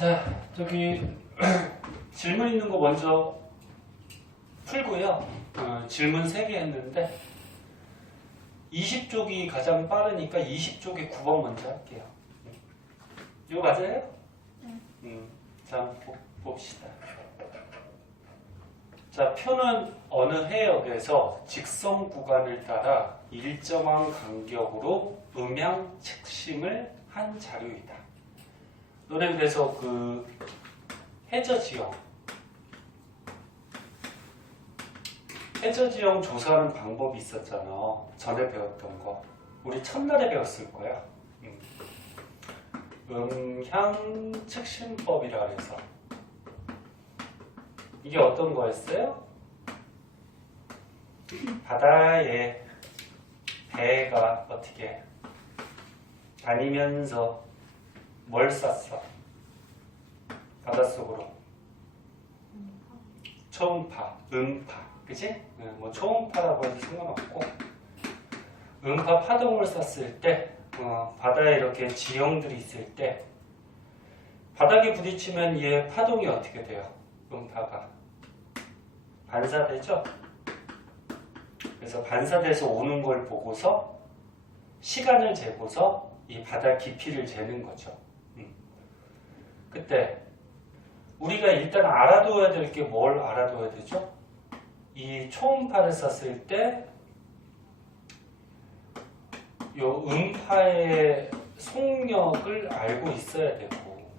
자, 저기 질문 있는 거 먼저 풀고요. 질문 3개 했는데 20쪽이 가장 빠르니까 20쪽에 9번 먼저 할게요. 이거 맞아요? 자, 봅시다. 자, 표는 어느 해역에서 직선 구간을 따라 일정한 간격으로 음향 측심을 한 자료이다. 너네 그래서 그 해저지형 조사하는 방법이 있었잖아. 전에 배웠던 거. 우리 첫날에 배웠을 거야. 음향 측심법이라 그래서 이게 어떤 거였어요? 바다에 배가 어떻게 다니면서 뭘 쐈어? 바닷속으로 초음파, 음파, 그치? 뭐 초음파라고 해도 상관없고 음파 파동을 쐈을 때 바다에 이렇게 지형들이 있을 때 바닥에 부딪히면 얘 파동이 어떻게 돼요? 음파가 반사되죠? 그래서 반사돼서 오는 걸 보고서 시간을 재고서 이 바다 깊이를 재는 거죠. 그때 우리가 일단 알아둬야 될 게 뭘 알아둬야 되죠? 이 초음파를 쐈을 때 요 음파의 속력을 알고 있어야 되고,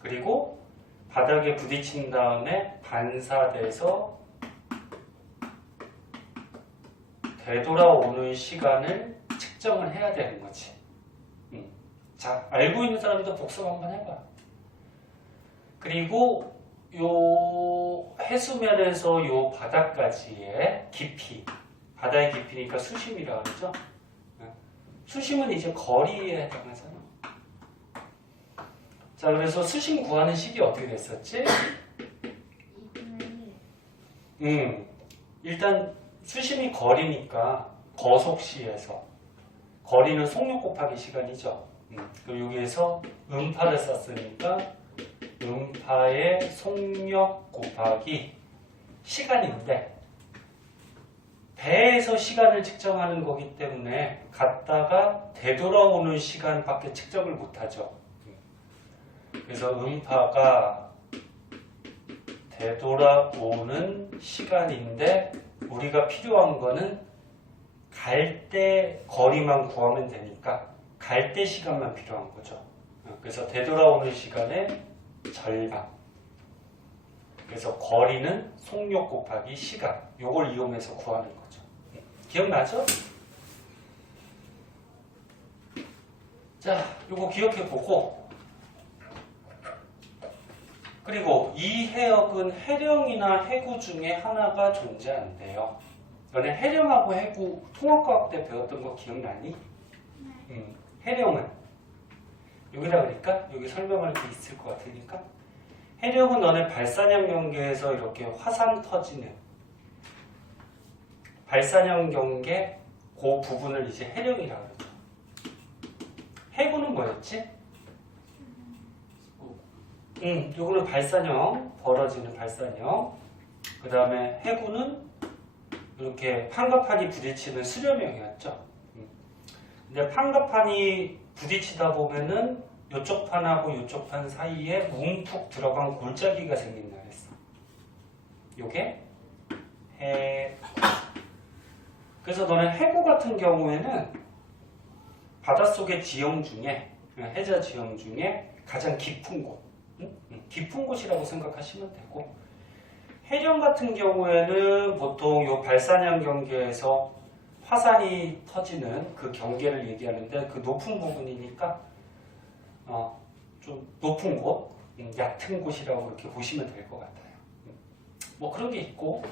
그리고 바닥에 부딪힌 다음에 반사돼서 되돌아오는 시간을 측정을 해야 되는 거지. 자, 알고 있는 사람도 복습 한번 해봐. 그리고 요 해수면에서 요 바닥까지의 깊이, 바다의 깊이니까 수심이라고 그러죠. 수심은 이제 거리에 해당하잖아. 자, 그래서 수심 구하는 식이 어떻게 됐었지? 일단 수심이 거리니까 거속시에서 거리는 속력 곱하기 시간이죠. 그리고 여기에서 음파를 썼으니까 음파의 속력 곱하기 시간인데 배에서 시간을 측정하는 거기 때문에 갔다가 되돌아오는 시간밖에 측정을 못하죠. 그래서 음파가 되돌아오는 시간인데 우리가 필요한 거는 갈 때 거리만 구하면 되니까 갈 때 시간만 필요한 거죠. 그래서 되돌아오는 시간의 절반. 그래서 거리는 속력 곱하기 시간. 요걸 이용해서 구하는 거죠. 기억나죠? 자, 요거 기억해보고, 그리고 이 해역은 해령이나 해구 중에 하나가 존재한대요. 너네 해령하고 해구 통합과학 때 배웠던 거 기억나니? 해령은 여기다 그러니까 여기 설명할 게 있을 것 같으니까 해령은 너네 발산형 경계에서 이렇게 화산 터지는 발산형 경계 그 부분을 이제 해령이라고 그러죠. 해구는 뭐였지? 요거는 발산형, 벌어지는 발산형. 그 다음에 해구는 이렇게 판가판이 부딪히는 수렴형이었죠. 근데 판가판이 부딪히다 보면은 이쪽 판하고 이쪽 판 사이에 움푹 들어간 골짜기가 생긴다 그랬어. 요게 해구. 그래서 너는 해구 같은 경우에는 바닷속의 지형 중에 해저 지형 중에 가장 깊은 곳, 깊은 곳이라고 생각하시면 되고, 해령 같은 경우에는 보통 요 발산형 경계에서 화산이 터지는 그 경계를 얘기하는데 그 높은 부분이니까 좀 높은 곳, 얕은 곳이라고 그렇게 보시면 될 것 같아요. 뭐 그런 게 있고,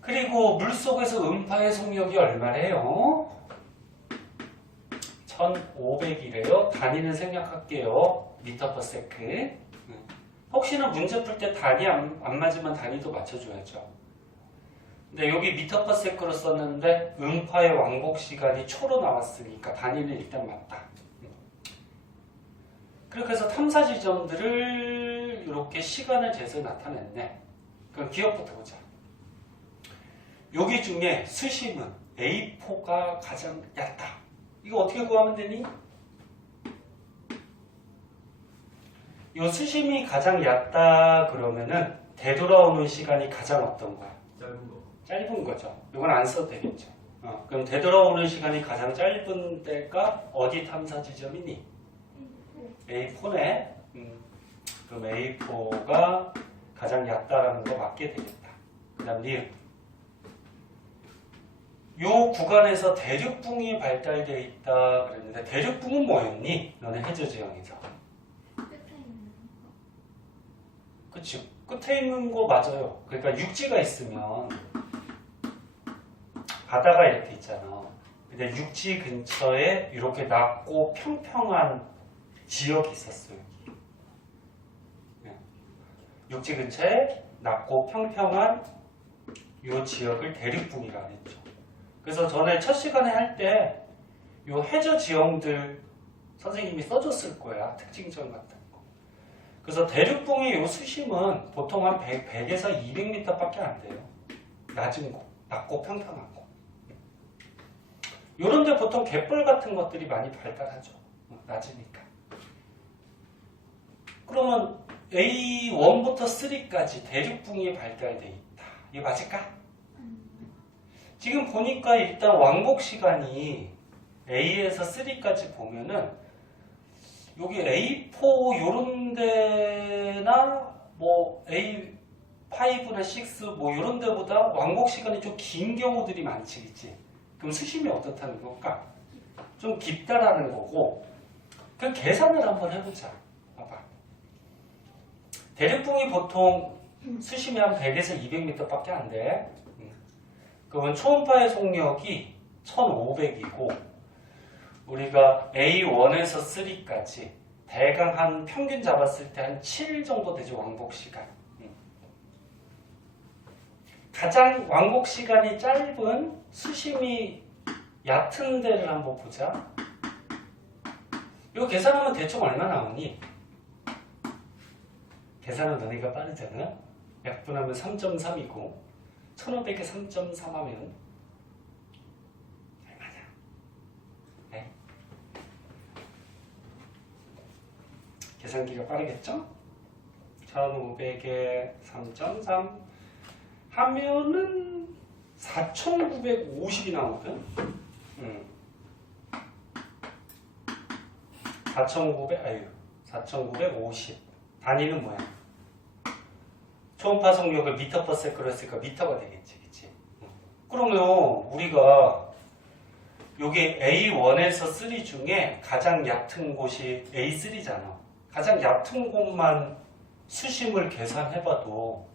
그리고 물속에서 음파의 속력이 얼마래요? 1500이래요. 단위는 생략할게요. 미터 퍼 세크. 혹시나 문제 풀 때 단위 안 맞으면 단위도 맞춰줘야죠. 근데 여기 미터 퍼 세크로 썼는데 음파의 왕복 시간이 초로 나왔으니까 단위는 일단 맞다. 그렇게 해서 탐사 지점들을 이렇게 시간을 재서 나타냈네. 그럼 기억부터 보자. 여기 중에 수심은 A4가 가장 얕다. 이거 어떻게 구하면 되니? 이 수심이 가장 얕다 그러면은 되돌아오는 시간이 가장 어떤 거야? 짧은 거. 짧은 거죠. 이건 안 써도 되겠죠. 그럼 되돌아오는 시간이 가장 짧은 데가 어디 탐사 지점이니? A4네. 그럼 A4가 가장 얕다라는 거 맞게 되겠다. 그 다음 리을. 요 구간에서 대륙붕이 발달되어 있다 그랬는데 대륙붕은 뭐였니? 너네 해저지형에서. 그치. 끝에 있는 거 맞아요. 그러니까 육지가 있으면 바다가 이렇게 있잖아. 근데 육지 근처에 이렇게 낮고 평평한 지역이 있었어요. 육지 근처에 낮고 평평한 이 지역을 대륙붕이라고 했죠. 그래서 전에 첫 시간에 할 때 이 해저 지형들 선생님이 써줬을 거야. 특징점 같은 거. 그래서 대륙붕의 이 수심은 보통 한 100에서 200m밖에 안 돼요. 낮은 곳, 낮고 평평한 곳. 이런 데 보통 갯벌 같은 것들이 많이 발달하죠. 낮으니까. 그러면 A1부터 3까지 대륙붕이 발달되어 있다. 이게 맞을까? 지금 보니까 일단 왕복 시간이 A에서 3까지 보면은 여기 A4 요런 데나 뭐 A5나 6 뭐 요런 데보다 왕복 시간이 좀 긴 경우들이 많지, 그치? 그럼 수심이 어떻다는 걸까? 좀 깊다라는 거고, 그 계산을 한번 해보자. 봐봐. 대륙붕이 보통 수심이 한 100에서 200m밖에 안 돼. 그러면 초음파의 속력이 1500이고, 우리가 A1에서 3까지 대강 한 평균 잡았을 때 한 7일 정도 되죠, 왕복 시간. 가장 왕복 시간이 짧은 수심이 얕은 데를 한번 보자. 이거 계산하면 대충 얼마 나오니? 계산은 너네가 빠르잖아. 약분하면 3.3이고 1500에 3.3 하면 얼마냐? 네? 계산기가 빠르겠죠? 1500에 3.3 하면은 4950이 나오거든. 4950 단위는 뭐야? 초음파 속력을 미터 퍼 세컨드로 했으니까 미터가 되겠지, 그치? 그러면 우리가 여기 A1에서 3 중에 가장 얕은 곳이 A3잖아. 가장 얕은 곳만 수심을 계산해봐도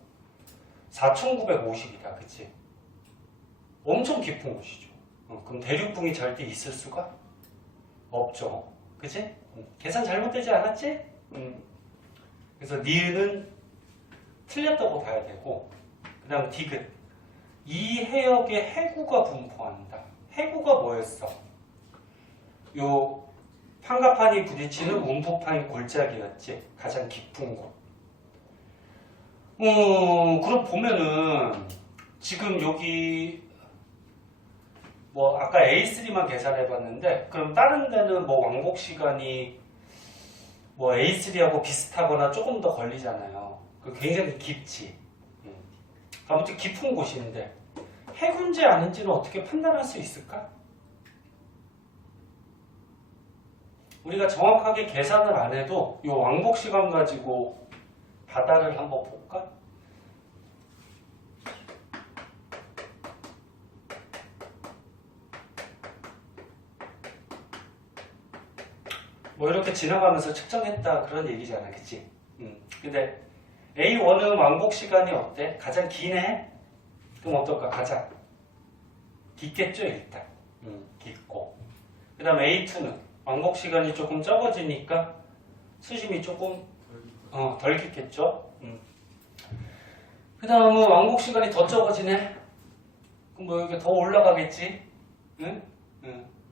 4950이다, 그치? 엄청 깊은 곳이죠. 그럼 대륙붕이 절대 있을 수가 없죠. 그치? 계산 잘못되지 않았지? 그래서 니은은 틀렸다고 봐야 되고, 그 다음 디귿. 이 해역에 해구가 분포한다. 해구가 뭐였어? 요 판가판이 부딪히는 움푸판 골짜기였지. 가장 깊은 곳. 그럼 보면은 지금 여기 뭐 아까 A3만 계산해봤는데, 그럼 다른 데는 뭐 왕복 시간이 뭐 A3하고 비슷하거나 조금 더 걸리잖아요. 굉장히 깊지. 아무튼 깊은 곳인데 해군지 아닌지는 어떻게 판단할 수 있을까? 우리가 정확하게 계산을 안 해도 이 왕복 시간 가지고 바다를 한번 볼까? 뭐 이렇게 지나가면서 측정했다 그런 얘기잖아, 그치? 근데 A1은 왕복 시간이 어때? 가장 기네? 그럼 어떨까? 가장 깊겠죠, 일단. 깊고. 그 다음 A2는 왕복 시간이 조금 적어지니까 수심이 조금 덜 깊겠죠? 그 다음은 왕복 시간이 더 적어지네? 그럼 뭐 이렇게 더 올라가겠지?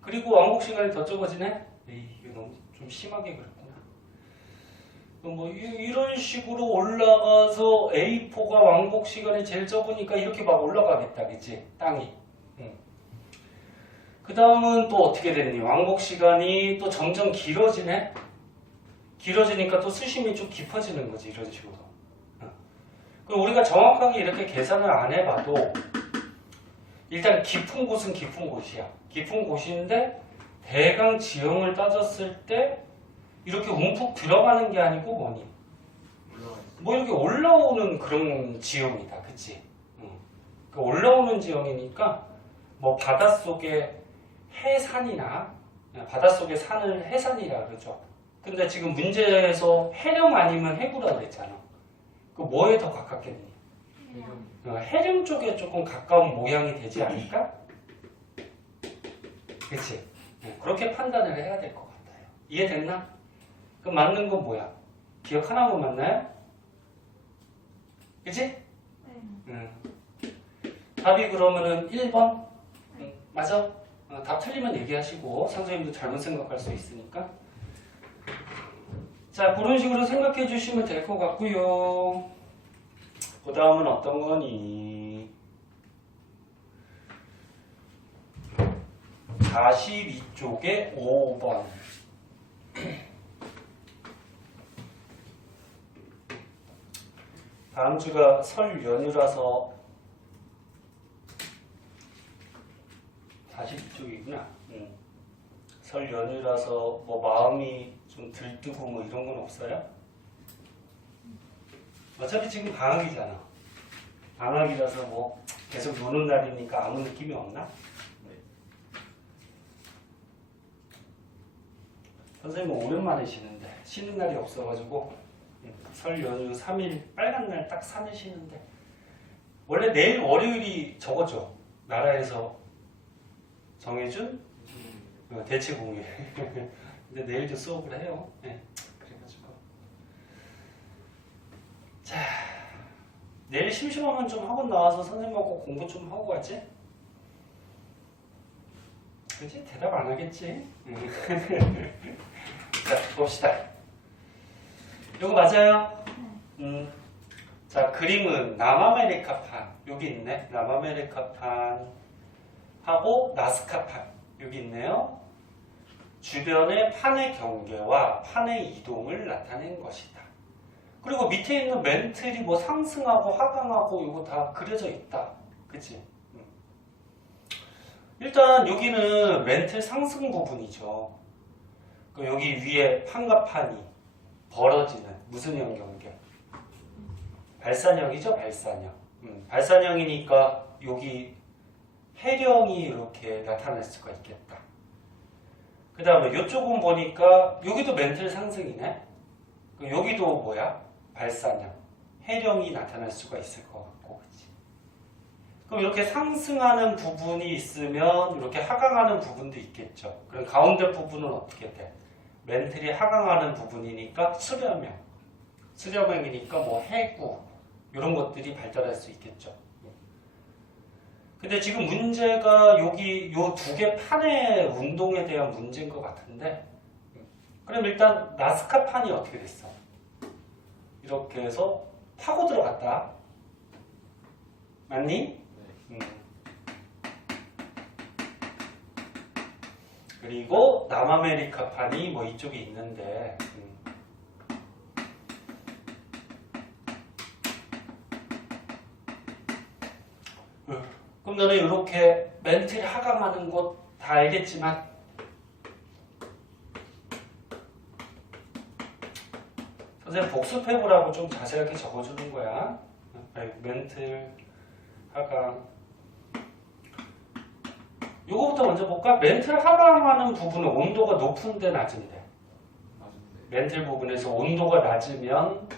그리고 왕복 시간이 더 적어지네? 에이, 이거 너무 좀 심하게 그랬구나. 뭐 이런 식으로 올라가서 A4가 왕복 시간이 제일 적으니까 이렇게 막 올라가겠다, 그치? 땅이. 그 다음은 또 어떻게 됐니? 왕복 시간이 또 점점 길어지네? 길어지니까 또 수심이 좀 깊어지는 거지, 이런 식으로. 그럼 우리가 정확하게 이렇게 계산을 안 해봐도 일단 깊은 곳은 깊은 곳이야. 깊은 곳인데 대강 지형을 따졌을 때 이렇게 움푹 들어가는 게 아니고 뭐니? 뭐 이렇게 올라오는 그런 지형이다. 그치? 그 올라오는 지형이니까 뭐 바닷속에 해산이나 바닷속의 산을 해산이라 그러죠. 근데 지금 문제에서 해령 아니면 해구라 그랬잖아. 그 뭐에 더 가깝겠니? 해령 쪽에 조금 가까운 모양이 되지 않을까? 그치? 그렇게 판단을 해야 될 것 같아요. 이해됐나? 그럼 맞는 건 뭐야? 기억 하나만 맞나요? 그치? 답이 그러면은 1번? 맞아? 답 틀리면 얘기하시고 선생님도 잘못 생각할 수 있으니까. 자, 그런 식으로 생각해 주시면 될 것 같고요. 그 다음은 어떤 거니? 42쪽에 5번. 다음 주가 설 연휴라서 42쪽이구나. 설 연휴라서 뭐 마음이 좀 들뜨고 뭐 이런 건 없어요? 어차피 지금 방학이잖아. 방학이라서 뭐 계속 노는 날이니까 아무 느낌이 없나? 선생님은 오랜만에 쉬는데 쉬는 날이 없어가지고 설 연휴 3일 빨간 날 딱 3일 쉬는데 원래 내일 월요일이 저거죠. 나라에서 정해준 대체 공휴일. 근데 내일도 수업을 해요. 네, 그래가지고 자 내일 심심하면 좀 학원 나와서 선생님하고 공부 좀 하고 가지. 그치? 대답 안 하겠지. 자 봅시다. 이거 맞아요? 자 그림은 남아메리카판 여기 있네. 남아메리카판 하고 나스카판 여기 있네요. 주변의 판의 경계와 판의 이동을 나타낸 것이다. 그리고 밑에 있는 멘틀이 뭐 상승하고 하강하고 이거 다 그려져 있다. 그치? 일단 여기는 멘틀 상승 부분이죠. 여기 위에 판과 판이 벌어지는 무슨 형 경계? 발산형이죠, 발산형. 발산형이니까 여기 해령이 이렇게 나타날 수가 있겠다. 그 다음에 이쪽은 보니까 여기도 멘틀 상승이네. 여기도 뭐야? 발산형. 해령이 나타날 수가 있을 것 같고, 그치? 그럼 이렇게 상승하는 부분이 있으면 이렇게 하강하는 부분도 있겠죠. 그럼 가운데 부분은 어떻게 돼? 멘틀이 하강하는 부분이니까 수렴형. 수렴형이니까 뭐 해구 이런 것들이 발달할 수 있겠죠. 근데 지금 문제가 여기 요 두 개 판의 운동에 대한 문제인 것 같은데 그럼 일단 나스카 판이 어떻게 됐어? 이렇게 해서 파고 들어갔다. 맞니? 그리고 남아메리카 판이 뭐 이쪽에 있는데 그럼 너는 이렇게 멘틀 하강하는 곳 다 알겠지만 선생님 복습해보라고 좀 자세하게 적어주는 거야. 멘틀 하강 요거부터 먼저 볼까? 멘틀 하강하는 부분은 온도가 높은데 낮은데 멘틀 부분에서 온도가 낮으면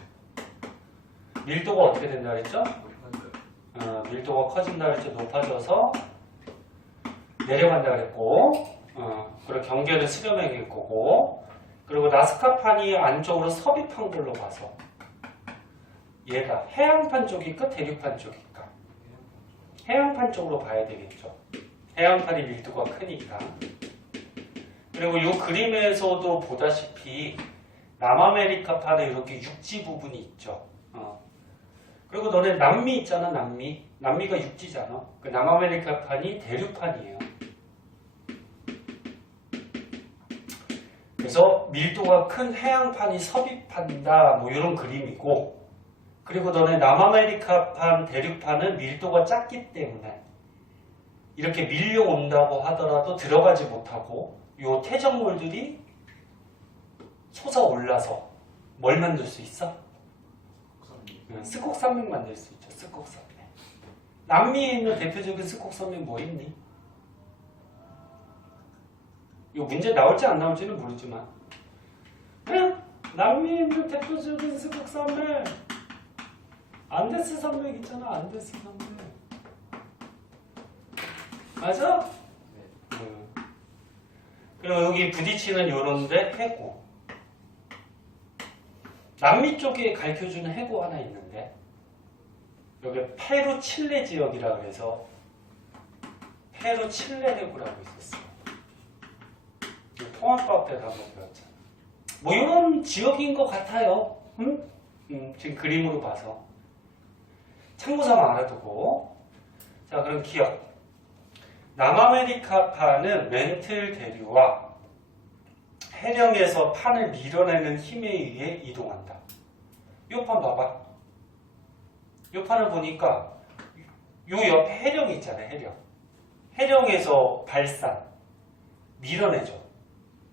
밀도가 어떻게 된다 그랬죠? 밀도가 커진다 그랬죠? 높아져서 내려간다 그랬고 그리고 경계는 수렴형일 거고 그리고 나스카판이 안쪽으로 섭입한 걸로 봐서 얘가 해양판 쪽일까 대륙판 쪽일까? 해양판 쪽으로 봐야 되겠죠. 해양판이 밀도가 크니까. 그리고 이 그림에서도 보다시피 남아메리카판에 이렇게 육지 부분이 있죠. 그리고 너네 남미 있잖아, 남미. 남미가 육지잖아. 그 남아메리카판이 대륙판이에요. 그래서 밀도가 큰 해양판이 섭입한다, 뭐 이런 그림이고, 그리고 너네 남아메리카판 대륙판은 밀도가 작기 때문에 이렇게 밀려온다고 하더라도 들어가지 못하고 요 퇴적물들이 솟아올라서 뭘 만들 수 있어? 스콕산맥 만들 수 있죠. 스콕산맥. 남미에 있는 대표적인 스콕산맥 뭐 있니? 이 문제 나올지 안 나올지는 모르지만 그냥 남미에 있는 대표적인 스콕산맥 안데스 산맥 있잖아. 안데스 산맥 맞아? 그리고 여기 부딪히는 요런데 해구 남미 쪽에 가르쳐주는 해구 하나 있는데 여기 페루 칠레 지역이라 그래서 페루 칠레 해구라고 있었어요. 통합과학 때도 한번 배웠잖아. 뭐 이런 지역인 것 같아요. 응? 지금 그림으로 봐서 참고삼아 알아두고. 자, 그럼 기억. 남아메리카판은 멘틀 대류와 해령에서 판을 밀어내는 힘에 의해 이동한다. 이 판 봐봐. 이 판을 보니까 요 옆에 해령이 있잖아요. 해령. 해령에서 발산 밀어내죠.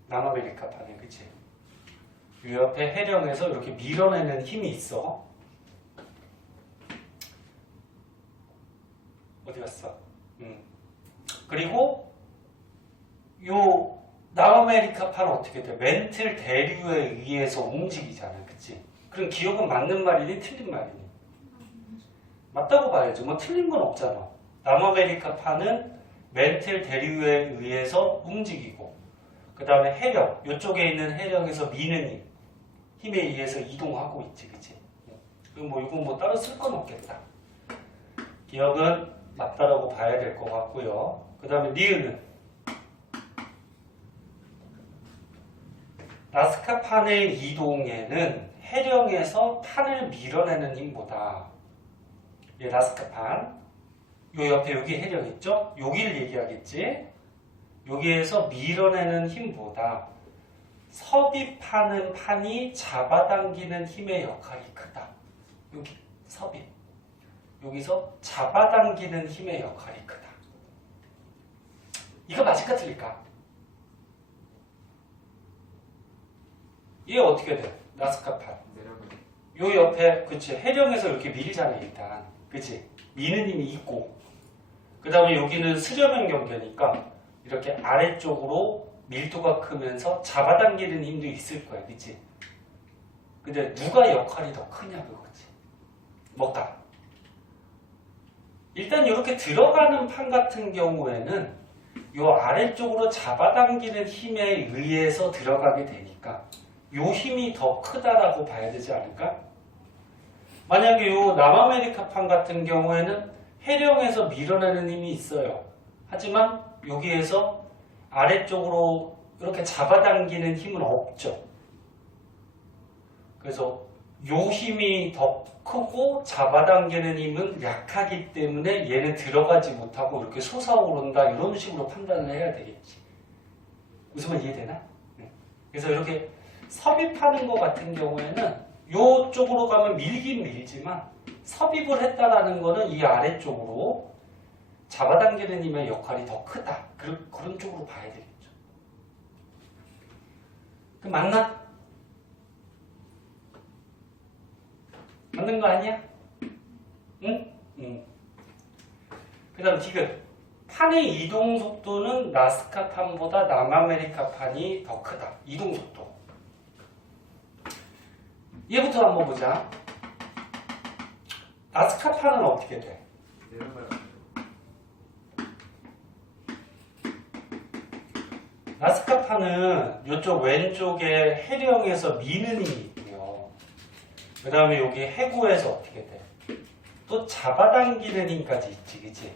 남아메리카판에. 그치? 요 옆에 해령에서 이렇게 밀어내는 힘이 있어. 어디 갔어? 그리고 요 남아메리카판은 어떻게 돼? 멘틀 대류에 의해서 움직이잖아. 그치? 그럼 기억은 맞는 말이니 틀린 말이니? 맞다고 봐야죠. 뭐 틀린 건 없잖아. 남아메리카판은 멘틀 대류에 의해서 움직이고 그 다음에 해령, 이쪽에 있는 해령에서 미는 힘에 의해서 이동하고 있지. 그치? 그럼 뭐 이건 뭐 따로 쓸 건 없겠다. 기억은 맞다라고 봐야 될 것 같고요. 그 다음에 니은은 나스카판의 이동에는 해령에서 판을 밀어내는 힘보다 나스카판 요 옆에 여기 해령 있죠? 여기를 얘기하겠지? 여기에서 밀어내는 힘보다 섭입하는 판이 잡아당기는 힘의 역할이 크다. 여기 섭입 여기서 잡아당기는 힘의 역할이 크다. 이거 맞을까 틀릴까? 얘 어떻게 돼? 나스카판 요 옆에 그치 해령에서 이렇게 밀잖아 일단. 그치? 미는 힘이 있고 그 다음에 여기는 수렴형 경계니까 이렇게 아래쪽으로 밀도가 크면서 잡아당기는 힘도 있을 거야. 그치? 근데 누가 역할이 더 크냐 그거지. 뭐가? 일단 이렇게 들어가는 판 같은 경우에는 요 아래쪽으로 잡아당기는 힘에 의해서 들어가게 되니까 요 힘이 더 크다라고 봐야 되지 않을까? 만약에 요 남아메리카판 같은 경우에는 해령에서 밀어내는 힘이 있어요. 하지만 여기에서 아래쪽으로 이렇게 잡아당기는 힘은 없죠. 그래서 요 힘이 더 크고 잡아당기는 힘은 약하기 때문에 얘는 들어가지 못하고 이렇게 솟아오른다 이런 식으로 판단을 해야 되겠지. 무슨 말 이해되나? 그래서 이렇게 섭입하는 것 같은 경우에는 이쪽으로 가면 밀긴 밀지만 섭입을 했다라는 거는 이 아래쪽으로 잡아당기는 힘의 역할이 더 크다. 그런 쪽으로 봐야 되겠죠. 그 맞나? 맞는 거 아니야? 응? 응. 그 다음 디귿. 판의 이동 속도는 나스카판보다 남아메리카판이 더 크다. 이동 속도. 얘부터 한번 보자. 나스카판은 어떻게 돼? 나스카판은 이쪽 왼쪽에 해령에서 미는 힘이 있고요. 그 다음에 여기 해구에서 어떻게 돼? 또 잡아당기는 힘까지 있지, 그치?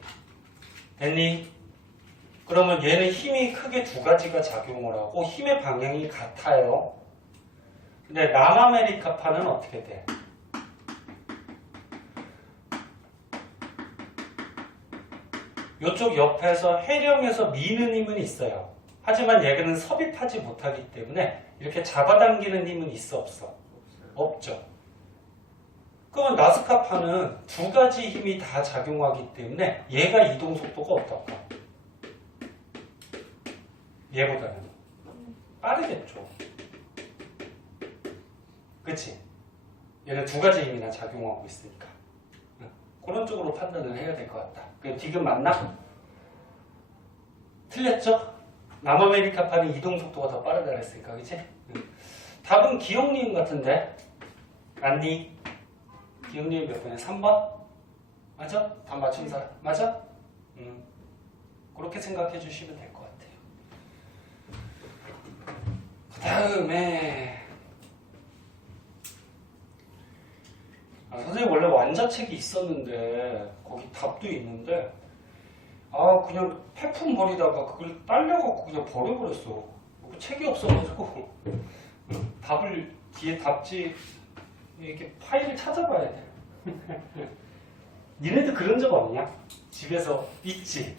됐니? 그러면 얘는 힘이 크게 두 가지가 작용을 하고 힘의 방향이 같아요. 근데 남아메리카파는 어떻게 돼? 이쪽 옆에서 해령에서 미는 힘은 있어요. 하지만 얘는 섭입하지 못하기 때문에 이렇게 잡아당기는 힘은 있어 없어? 없죠. 그러면 나스카파는 두 가지 힘이 다 작용하기 때문에 얘가 이동 속도가 어떨까? 얘보다는 빠르겠죠. 그치? 얘는 두 가지 힘이나 작용하고 있으니까. 그런 쪽으로 판단을 해야 될 것 같다. 그 디귿 맞나? 틀렸죠? 남아메리카파는 이동 속도가 더 빠르다 그랬으니까, 그치? 답은 기억니은 같은데? 맞니? 기억니은 몇 번이야? 3번? 맞아? 답 맞춘 사람? 맞아? 그렇게 생각해 주시면 될 것 같아요. 그 다음에 선생님 원래 완자책이 있었는데 거기 답도 있는데 그냥 폐품 버리다가 그걸 딸려갖고 그냥 버려버렸어. 책이 없어가지고 답을 뒤에 답지 이렇게 파일을 찾아봐야 돼. 니네도 그런 적 없냐? 집에서 있지?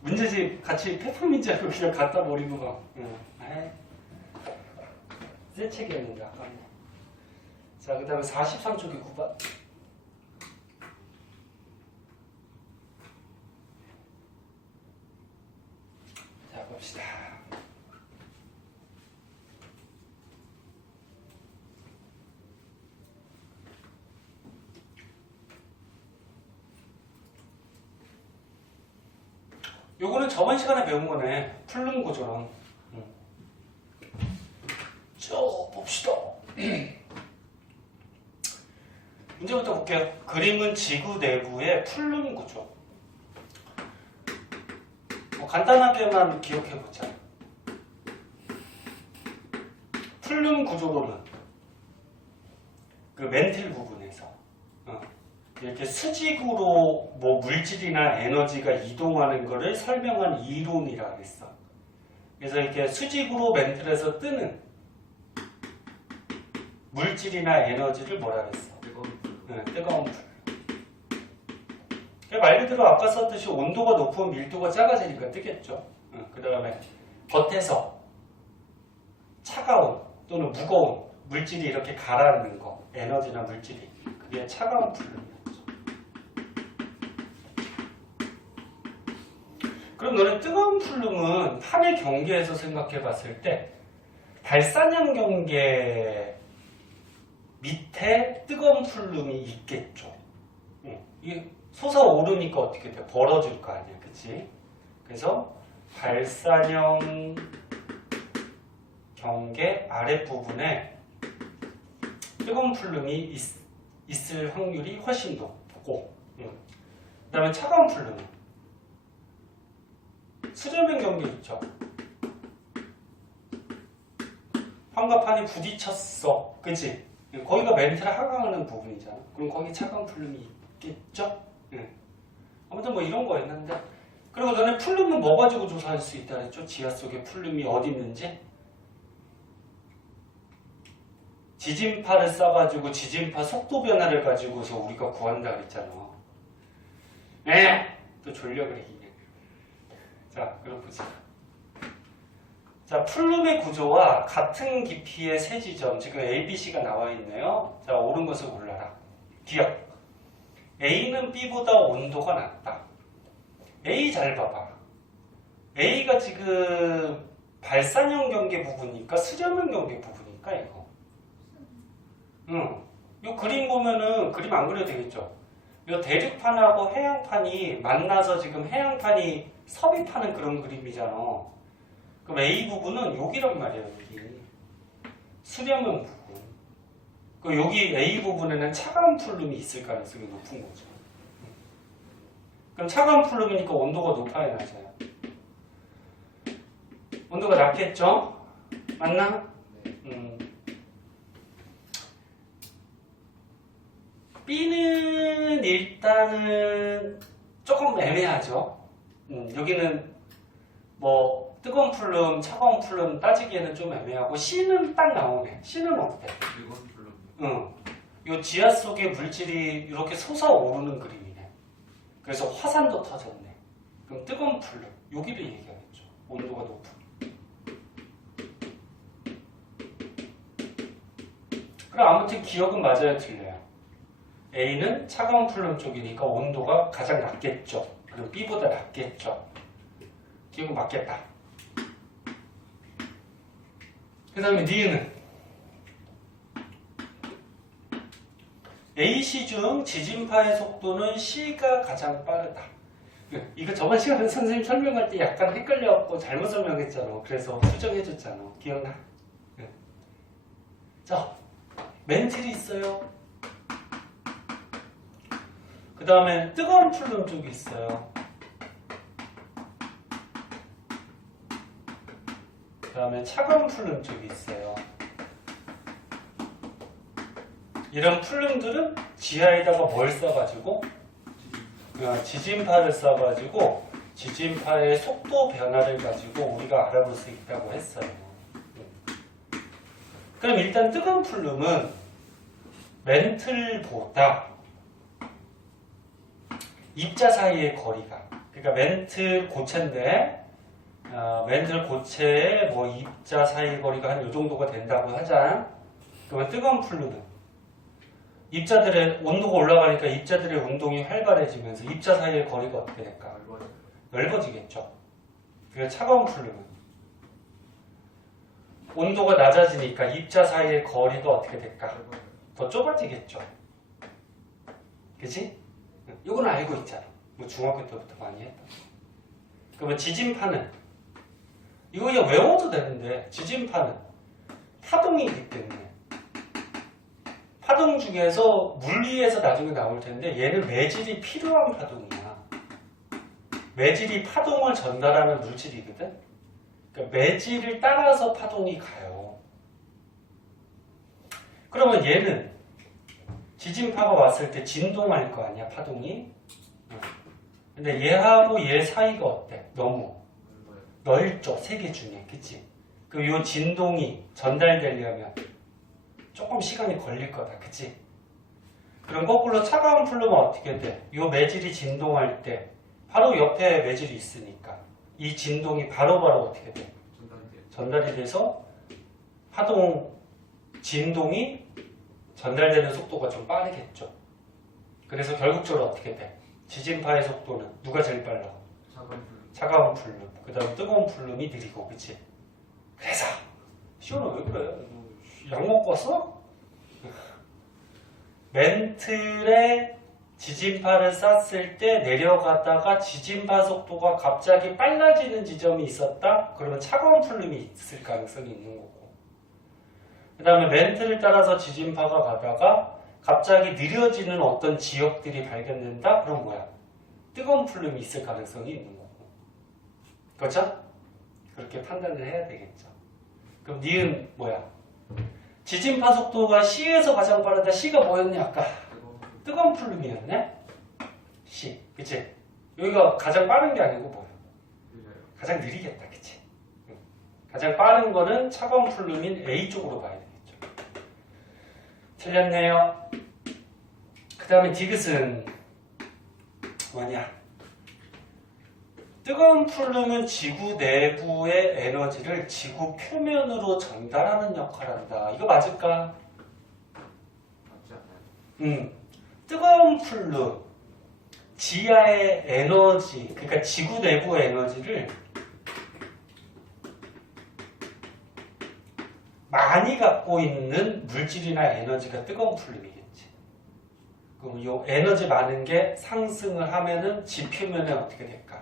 문제집 같이 폐품인 줄 알고 그냥 갖다 버리고 막 새 책이었는데 아깝네. 자, 그 다음에 43쪽에 9번. 자, 봅시다. 요거는 저번 시간에 배운 거네. 플룸 구조랑. 쭉 봅시다. 문제부터 볼게요. 그림은 지구 내부의 플룸 구조. 간단하게만 기억해보자. 플룸 구조로는 그 멘틀 부분에서 이렇게 수직으로 뭐 물질이나 에너지가 이동하는 것을 설명한 이론이라고 했어. 그래서 이렇게 수직으로 멘틀에서 뜨는 물질이나 에너지를 뭐라 그랬어? 뜨거운 불. 말 그대로 아까 썼듯이 온도가 높으면 밀도가 작아지니까 뜨겠죠. 그 다음에 겉에서 차가운 또는 무거운 물질이 이렇게 가라앉는 거, 에너지나 물질이, 그게 차가운 플룸이었죠. 그럼 너네 뜨거운 플룸은 하늘 경계에서 생각해 봤을 때 발산형 경계 밑에 뜨거운 플룸이 있겠죠. 이게 솟아오르니까 어떻게 돼? 벌어질 거 아니야, 그치? 그래서 발산형 경계 아랫부분에 뜨거운 플룸이 있을 확률이 훨씬 높고, 그 다음에 차가운 플룸은 수렴형 경계 있죠? 환갑판이 부딪혔어, 그치? 거기가 멘트를 하강하는 부분이잖아. 그럼 거기 차가운 플룸이 있겠죠? 아무튼 뭐 이런 거였는데, 그리고 너네 플룸은 뭐 가지고 조사할 수 있다 그랬죠? 지하 속에 플룸이 어디 있는지? 지진파를 써가지고 지진파 속도 변화를 가지고서 우리가 구한다 그랬잖아. 또 졸려 그래 이게. 자, 그럼 보자. 자, 플룸의 구조와 같은 깊이의 세 지점, 지금 A, B, C가 나와 있네요. 자, 옳은 것을 골라라. 기억. A는 B보다 온도가 낮다. A 잘 봐봐. A가 지금 발산형 경계 부분이니까 수렴형 경계 부분이니까 이거. 이 그림 보면은 그림 안 그려도 되겠죠. 이 대륙판하고 해양판이 만나서 지금 해양판이 섭입하는 그런 그림이잖아. 그럼 A 부분은 여기란 말이야, 여기. 수렴형 부분. 그 여기 A 부분에는 차가운 플룸이 있을 가능성이 높은 거죠. 그럼 차가운 플룸이니까 온도가 높아야 낮아요. 온도가 낮겠죠? 맞나? B는 일단은 조금 애매하죠. 여기는 뭐 뜨거운 플룸, 차가운 플룸 따지기에는 좀 애매하고 C는 딱 나오네. C는 어때? 뜨거운 플룸. 응. 요 지하 속에 물질이 이렇게 솟아오르는 그림이네. 그래서 화산도 터졌네. 그럼 뜨거운 플룸, 여기를 얘기하겠죠. 온도가 높은. 그럼 아무튼 기억은 맞아요, 틀려요? A는 차가운 플룸 쪽이니까 온도가 가장 낮겠죠. 그럼 B보다 낮겠죠. 기억은 맞겠다. 그 다음에 니은은 AC 중 지진파의 속도는 C가 가장 빠르다. 이거 저번 시간에 선생님 설명할 때 약간 헷갈려갖고 잘못 설명했잖아. 그래서 수정해줬잖아. 기억나? 자, 멘틀이 있어요. 그 다음에 뜨거운 플룸 쪽이 있어요. 그 다음에 차가운 플룸 쪽이 있어요. 이런 플룸들은 지하에다가 뭘 써가지고 지진파를 써가지고 지진파의 속도 변화를 가지고 우리가 알아볼 수 있다고 했어요. 그럼 일단 뜨거운 플룸은 멘틀보다 입자 사이의 거리가, 그러니까 멘틀 고체인데 멘틀 고체의 뭐 입자 사이의 거리가 한 이 정도가 된다고 하자. 그러면 뜨거운 플룸은 입자들의 온도가 올라가니까 입자들의 운동이 활발해지면서 입자 사이의 거리가 어떻게 될까? 넓어지겠죠. 그래서 차가운 플룸은 온도가 낮아지니까 입자 사이의 거리가 어떻게 될까? 더 좁아지겠죠. 그치? 이건 알고 있잖아. 뭐 중학교 때부터 많이 했다. 그러면 지진파는 이거 그냥 외워도 되는데 지진파는 파동이기 때문에 파동 중에서 물리에서 나중에 나올 텐데 얘는 매질이 필요한 파동이야. 매질이 파동을 전달하는 물질이거든. 그러니까 매질을 따라서 파동이 가요. 그러면 얘는 지진파가 왔을 때 진동할 거 아니야, 파동이. 근데 얘하고 얘 사이가 어때? 너무 넓죠, 세 개 중에. 그치? 그럼 이 진동이 전달되려면 조금 시간이 걸릴 거다. 그치? 그럼 거꾸로 차가운 플룸은 어떻게 돼? 이 매질이 진동할 때 바로 옆에 매질이 있으니까 이 진동이 바로바로 어떻게 돼? 전달이 돼서 파동, 진동이 전달되는 속도가 좀 빠르겠죠. 그래서 결국적으로 어떻게 돼? 지진파의 속도는 누가 제일 빨라? 차가운 플룸. 그 다음 뜨거운 플룸이 느리고, 그치? 그래서 시원아 왜 그래? 약 먹고 왔어? 멘틀에 지진파를 쐈을 때 내려가다가 지진파 속도가 갑자기 빨라지는 지점이 있었다? 그러면 차가운 플룸이 있을 가능성이 있는 거고. 그 다음에 멘틀을 따라서 지진파가 가다가 갑자기 느려지는 어떤 지역들이 발견된다? 그럼 뭐야? 뜨거운 플룸이 있을 가능성이 있는 거고. 그렇죠? 그렇게 판단을 해야 되겠죠. 그럼 니은 뭐야? 지진파 속도가 C에서 가장 빠르다. C가 뭐였냐 아까? 뜨거운 플룸이었네? C. 그치? 여기가 가장 빠른 게 아니고 뭐야? 가장 느리겠다. 그치? 가장 빠른 거는 차가운 플룸인 A 쪽으로 봐야 되겠죠. 틀렸네요. 그 다음에 디귿은 뭐냐? 뜨거운 플룸은 지구 내부의 에너지를 지구 표면으로 전달하는 역할을 한다. 이거 맞을까? 맞지 않나요? 뜨거운 플룸, 지하의 에너지, 그러니까 지구 내부의 에너지를 많이 갖고 있는 물질이나 에너지가 뜨거운 플룸이겠지. 그럼 이 에너지 많은 게 상승을 하면은 지표면에 어떻게 될까?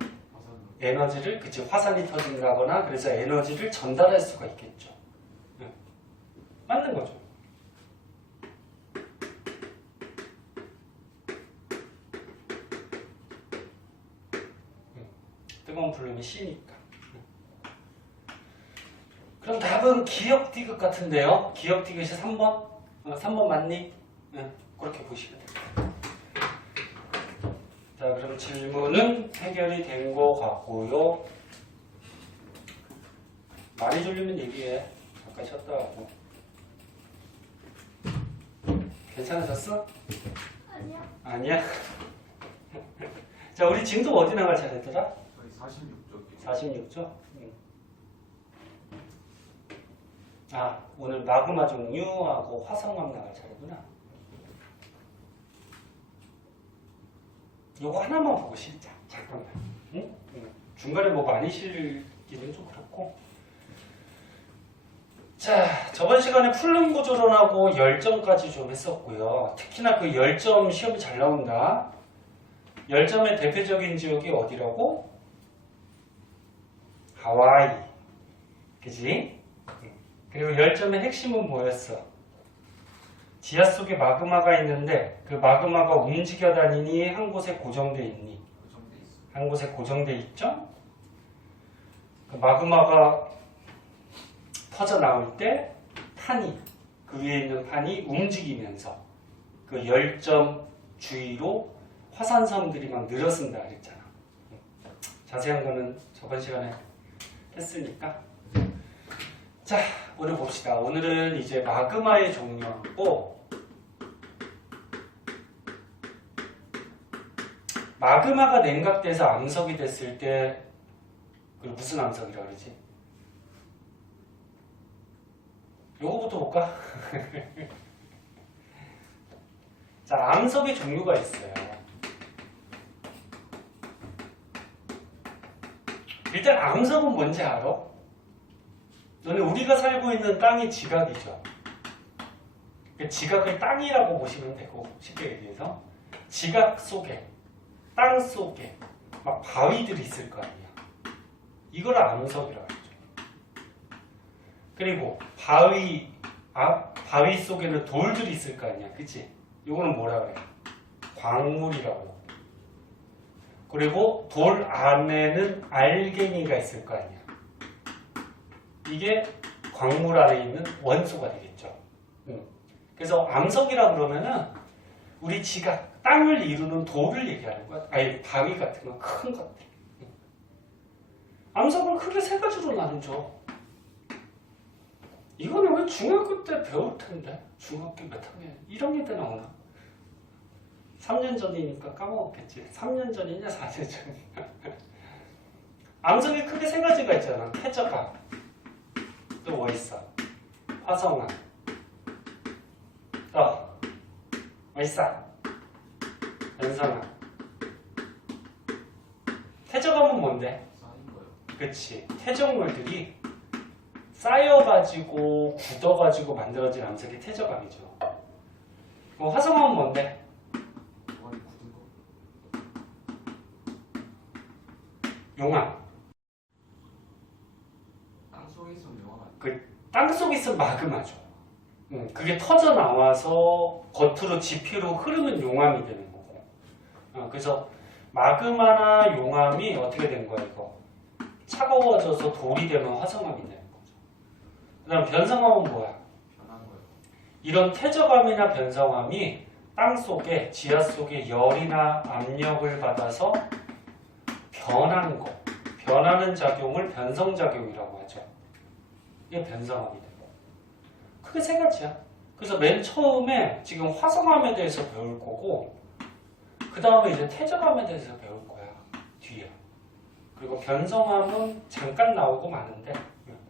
에너지를, 그치, 화산이 터진다거나 그래서 에너지를 전달할 수가 있겠죠. 맞는 거죠. 뜨거운 플룸이 C니까. 그럼 답은 기억 디귿 같은데요? 기억 디귿이 3번? 3번 맞니? 그렇게 보시면 됩니다. 자, 그럼 질문은 해결이 된 것 같고요. 많이 졸리면 얘기해. 잠깐 쉬었다 하고. 괜찮아졌어? 아니요. 아니야? 자, 우리 진도 어디 나갈 차례더라? 저희 46쪽이요. 46조? 아, 오늘 마그마 종류하고 화성암 나갈 차례구나. 요거 하나만 보고 쉬자. 잠깐만. 응? 중간에 뭐 많이 실기는 좀 그렇고. 자, 저번 시간에 풀름 구조론하고 열점까지 좀 했었고요. 특히나 그 열점 시험이 잘 나온다. 열점의 대표적인 지역이 어디라고? 하와이. 그지? 그리고 열점의 핵심은 뭐였어? 지하 속에 마그마가 있는데 그 마그마가 움직여 다니니 한 곳에 고정돼 있니? 고정돼 있어요. 한 곳에 고정돼 있죠? 그 마그마가 터져 나올 때 판이 그 위에 있는 판이 움직이면서 그 열점 주위로 화산섬들이 막 늘어선다 그랬잖아. 자세한 거는 저번 시간에 했으니까. 자, 오늘 봅시다. 오늘은 이제 마그마의 종류하고 마그마가 냉각돼서 암석이 됐을 때 그리고 무슨 암석이라고 그러지? 요거부터 볼까? 자, 암석의 종류가 있어요. 일단 암석은 뭔지 알아? 너네 우리가 살고 있는 땅이 지각이죠. 지각을 땅이라고 보시면 되고 쉽게 얘기해서 지각 속에 땅 속에 막 바위들이 있을 거 아니야. 이걸 암석이라고 하죠. 그리고 바위 속에는 돌들이 있을 거 아니야. 그치? 이거는 뭐라 그래? 광물이라고. 그리고 돌 안에는 알갱이가 있을 거 아니야. 이게 광물 안에 있는 원소가 되겠죠. 그래서 암석이라 그러면은 우리 지각, 땅을 이루는 돌을 얘기하는 거야. 아니, 바위 같은 거, 큰 것들. 암석은 크게 세 가지로 나누죠. 이거는 왜 중학교 때 배울 텐데? 중학교 몇 학년? 1학년 때 나오나? 3년 전이니까 까먹었겠지. 3년 전이냐 4년 전이냐. 암석이 크게 세 가지가 있잖아. 태저감. 또 뭐 있어? 화성암. 또 뭐 있어? 변성암. 태저감은 뭔데? 쌓인 거요. 그치. 태적물들이 쌓여가지고 굳어가지고 만들어진 암석이 태저감이죠. 그럼 화성암은 뭔데? 원이 굳은 거. 용암. 땅 속에 있으면 용암 아니에요? 땅속에 있으면 마그마죠. 그게 터져 나와서 겉으로 지피로 흐르면 용암이 되는 거고. 그래서 마그마나 용암이 어떻게 된 거야 이거? 차가워져서 돌이 되면 화성암이 되는 거죠. 그 다음 변성암은 뭐야? 변한 거요. 이런 태저감이나 변성암이 땅 속에 지하 속에 열이나 압력을 받아서 변하는 거. 변하는 작용을 변성작용이라고 하죠. 이게 변성암이 되고. 크게 세 가지야. 그래서 맨 처음에 지금 화성암에 대해서 배울 거고 그 다음에 이제 태저감에 대해서 배울 거야. 뒤에. 그리고 변성암은 잠깐 나오고 마는데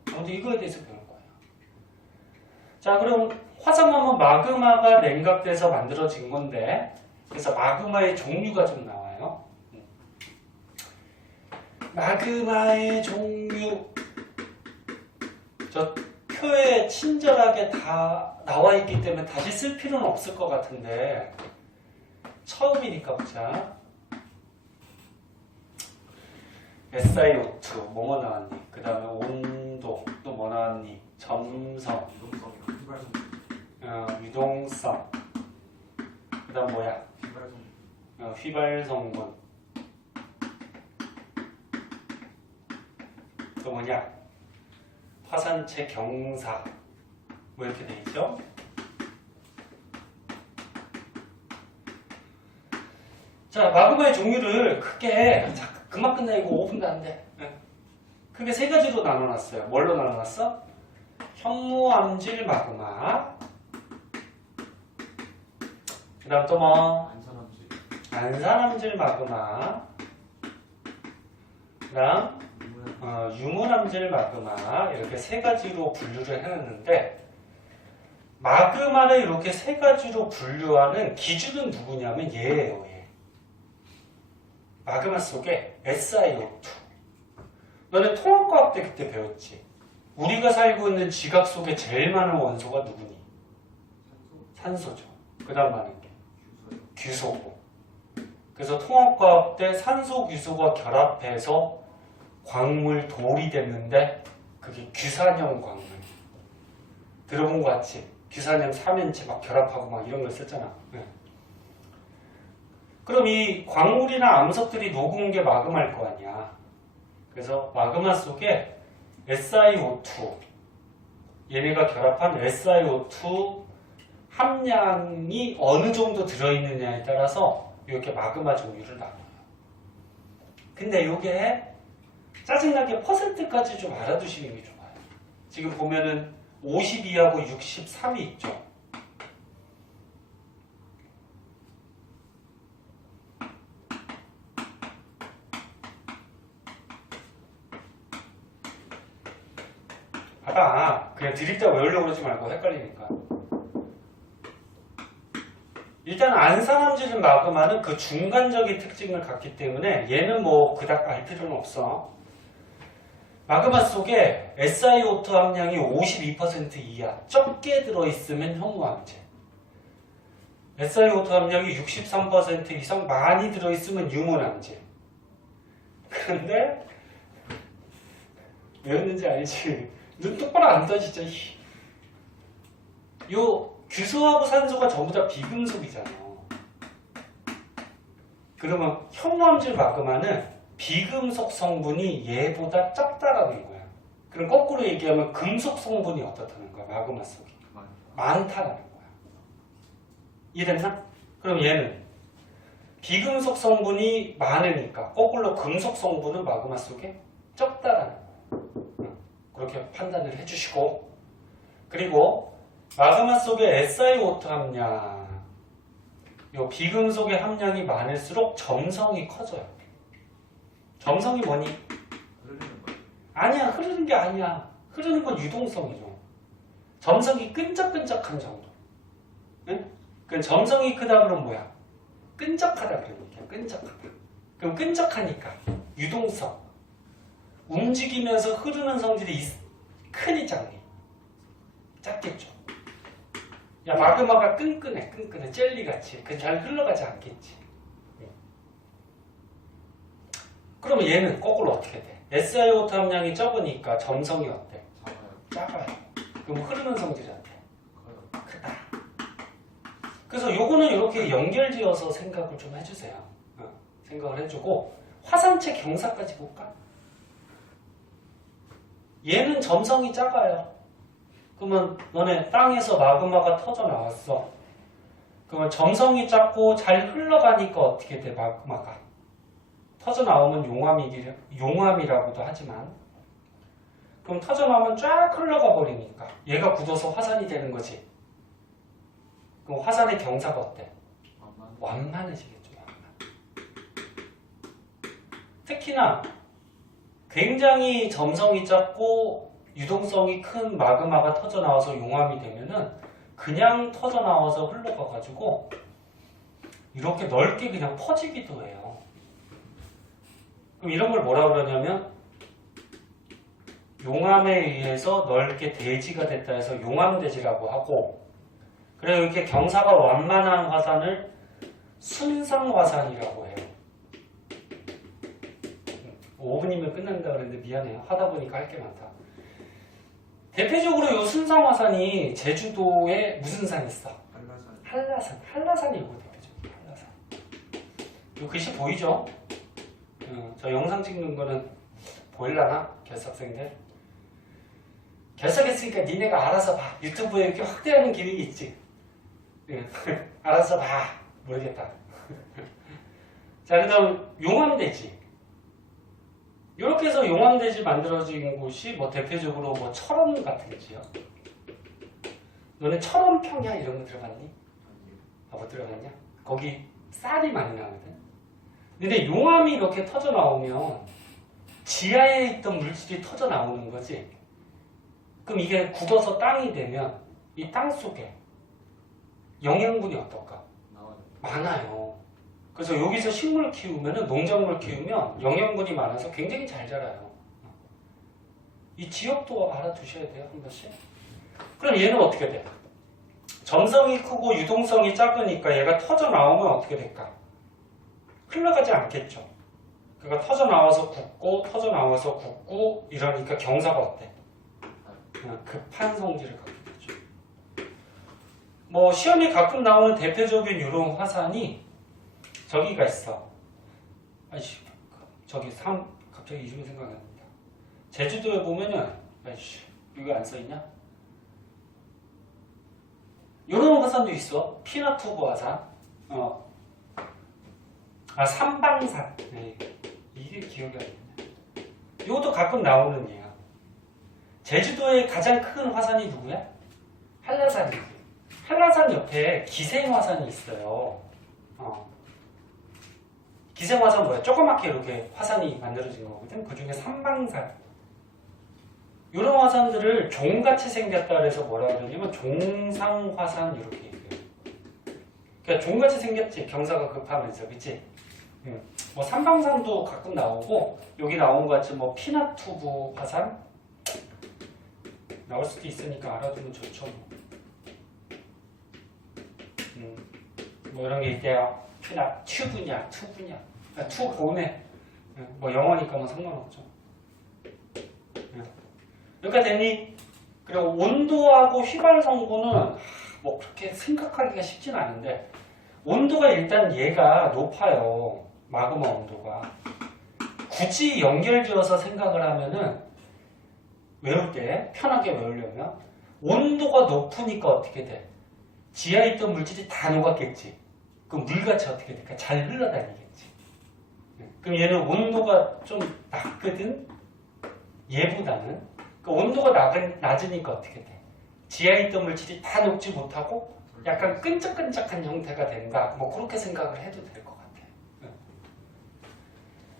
아무튼 이거에 대해서 배울 거야. 자, 그럼 화성암은 마그마가 냉각돼서 만들어진 건데 그래서 마그마의 종류가 좀 나와요. 마그마의 종류 저 표에 친절하게 다 나와 있기 때문에 다시 쓸 필요는 없을 것 같은데 처음이니까 보자. SiO2 뭐뭐 나왔니? 그 다음에 온도 또 뭐 나왔니? 점성 유동성이랑 휘발성. 유동성 그 다음 뭐야? 휘발성. 휘발성분 또 뭐냐? 화산체 경사 뭐 이렇게 돼 있죠? 자, 마그마의 종류를 크게 금방 끝나. 이거 5분도 안 돼. 크게 세 가지로 나눠놨어요. 뭘로 나눠놨어? 현무암질 마그마. 그 다음 또 뭐? 안산함질. 안산암질 마그마. 그 다음 유문암질 마그마. 이렇게 세 가지로 분류를 해놨는데 마그마를 이렇게 세 가지로 분류하는 기준은 누구냐면 얘예요. 얘. 마그마 속에 SiO2. 너네 통합과학 때 그때 배웠지? 우리가 살고 있는 지각 속에 제일 많은 원소가 누구니? 산소죠. 그 다음 많은 게 규소고. 그래서 통합과학 때 산소, 규소가 결합해서 광물 돌이 됐는데 그게 규산염 광물. 들어본 거 같지? 규산염 삼연체 막 결합하고 막 이런 거 썼잖아. 네. 그럼 이 광물이나 암석들이 녹은 게 마그마일 거 아니야. 그래서 마그마 속에 SiO2 얘네가 결합한 SiO2 함량이 어느 정도 들어있느냐에 따라서 이렇게 마그마 종류를 나눠요. 근데 이게 짜증나게 퍼센트까지 좀 알아두시는 게 좋아요. 지금 보면은 52하고 63이 있죠. 봐봐. 그냥 드립다 외우려고 그러지 말고 헷갈리니까. 일단 안산암질 마그마는 그 중간적인 특징을 갖기 때문에 얘는 뭐 그닥 알 필요는 없어. 마그마 속에 SiO2 함량이 52% 이하 적게 들어있으면 현무암질, SiO2 함량이 63% 이상 많이 들어있으면 유문암질. 그런데 왜였는지 알지? 눈 똑바로 안 떠 진짜. 요 규소하고 산소가 전부 다 비금속이잖아. 그러면 현무암질 마그마는 비금속 성분이 얘보다 적다라는 거야. 그럼 거꾸로 얘기하면 금속 성분이 어떻다는 거야. 마그마 속에 많다라는 거야. 이해됐나? 그럼 얘는 비금속 성분이 많으니까 거꾸로 금속 성분은 마그마 속에 적다라는 거야. 그렇게 판단을 해주시고, 그리고 마그마 속에 SiO2 함량, 요 비금속의 함량이 많을수록 점성이 커져요. 점성이 뭐니? 흐르는 거예요. 아니야, 흐르는 게 아니야. 흐르는 건 유동성이죠. 점성이 끈적끈적한 정도. 응? 그 점성이 크다 그러면 뭐야? 끈적하다 그러는 거야. 끈적하다. 그럼 끈적하니까 유동성. 움직이면서 흐르는 성질이 크니 작니? 작겠죠. 야, 마그마가 끈끈해, 끈끈해. 젤리같이. 그 잘 흘러가지 않겠지. 그러면 얘는 거꾸로 어떻게 돼? SiO2 함량이 적으니까 점성이 어때? 작아요. 작아요. 그럼 흐르는 성질이 어때? 커요. 크다. 그래서 요거는 이렇게 연결지어서 생각을 좀 해주세요. 생각을 해주고 화산체 경사까지 볼까? 얘는 점성이 작아요. 그러면 너네 땅에서 마그마가 터져 나왔어. 그러면 점성이 작고 잘 흘러가니까 어떻게 돼? 마그마가 터져 나오면 용암이라고도 하지만, 그럼 터져 나오면 쫙 흘러가 버리니까 얘가 굳어서 화산이 되는 거지. 그럼 화산의 경사가 어때? 완만해지겠죠. 완만. 특히나 굉장히 점성이 작고 유동성이 큰 마그마가 터져 나와서 용암이 되면은 그냥 터져 나와서 흘러가 가지고 이렇게 넓게 그냥 퍼지기도 해요. 그럼 이런 걸 뭐라 그러냐면 용암에 의해서 넓게 대지가 됐다 해서 용암대지라고 하고, 그래서 이렇게 경사가 완만한 화산을 순상화산이라고 해요. 5분이면 끝난다 그랬는데 미안해요. 하다 보니까 할 게 많다. 대표적으로 이 순상화산이 제주도에 무슨 산 있어? 한라산. 한라산이 이거 대표적이에요. 한라산. 이 글씨 보이죠? 저 영상 찍는 거는 보일라나? 결석생들? 결석했으니까 니네가 알아서 봐. 유튜브에 이렇게 확대하는 기능이 있지. 알아서 봐. 모르겠다. 자, 그 다음 용암대지. 이렇게 해서 용암대지 만들어진 곳이 뭐 대표적으로 뭐 철원 같은 지역. 너네 철원 평야 이런 거 들어봤니? 아, 못 들어봤냐? 거기 쌀이 많이 나거든. 근데 용암이 이렇게 터져 나오면 지하에 있던 물질이 터져 나오는 거지. 그럼 이게 굳어서 땅이 되면 이 땅 속에 영양분이 어떨까? 많아요. 그래서 여기서 식물 키우면은 농작물 키우면 영양분이 많아서 굉장히 잘 자라요. 이 지역도 알아두셔야 돼요, 한 번씩. 그럼 얘는 어떻게 돼? 점성이 크고 유동성이 작으니까 얘가 터져 나오면 어떻게 될까? 흘러가지 않겠죠. 그러니까 터져 나와서 굳고 터져 나와서 굳고 이러니까 경사가 어때? 그냥 급한 성질을 갖게 되죠. 뭐 시험에 가끔 나오는 대표적인 이런 화산이 저기가 있어. 아이씨, 저기 갑자기 이름이 생각이 안 납니다. 제주도에 보면은 아이씨, 이거 안 써있냐? 이런 화산도 있어. 피나투보 화산. 삼방산. 네. 이게 기억이 안 나네. 이것도 가끔 나오는 얘야. 제주도의 가장 큰 화산이 누구야? 한라산이지. 한라산 옆에 기생화산이 있어요. 기생화산 뭐야? 조그맣게 이렇게 화산이 만들어진 거거든. 그 중에 삼방산. 이런 화산들을 종같이 생겼다 그래서 뭐라 그러냐면 종상화산 이렇게 얘기해요. 그러니까 종같이 생겼지. 경사가 급하면서, 그치? 뭐 삼방산도 가끔 나오고 여기 나온 것 같이 뭐 피나투보 화산 나올 수도 있으니까 알아두면 좋죠. 뭐 이런 게 있대요. 튜브냐, 투브냐, 투보네. 뭐 영어니까 뭐 상관없죠. 여기까지 됐니? 그리고 온도하고 휘발 성분은 뭐 그렇게 생각하기가 쉽진 않은데 온도가 일단 얘가 높아요. 마그마 온도가. 굳이 연결지어서 생각을 하면은 외울 때 편하게 외우려면 온도가 높으니까 어떻게 돼? 지하에 있던 물질이 다 녹았겠지. 그럼 물같이 어떻게 될까? 잘 흘러다니겠지. 그럼 얘는 온도가 좀 낮거든? 얘보다는. 그 온도가 낮으니까 어떻게 돼? 지하에 있던 물질이 다 녹지 못하고 약간 끈적끈적한 형태가 된다. 뭐 그렇게 생각을 해도 될 것 같아요.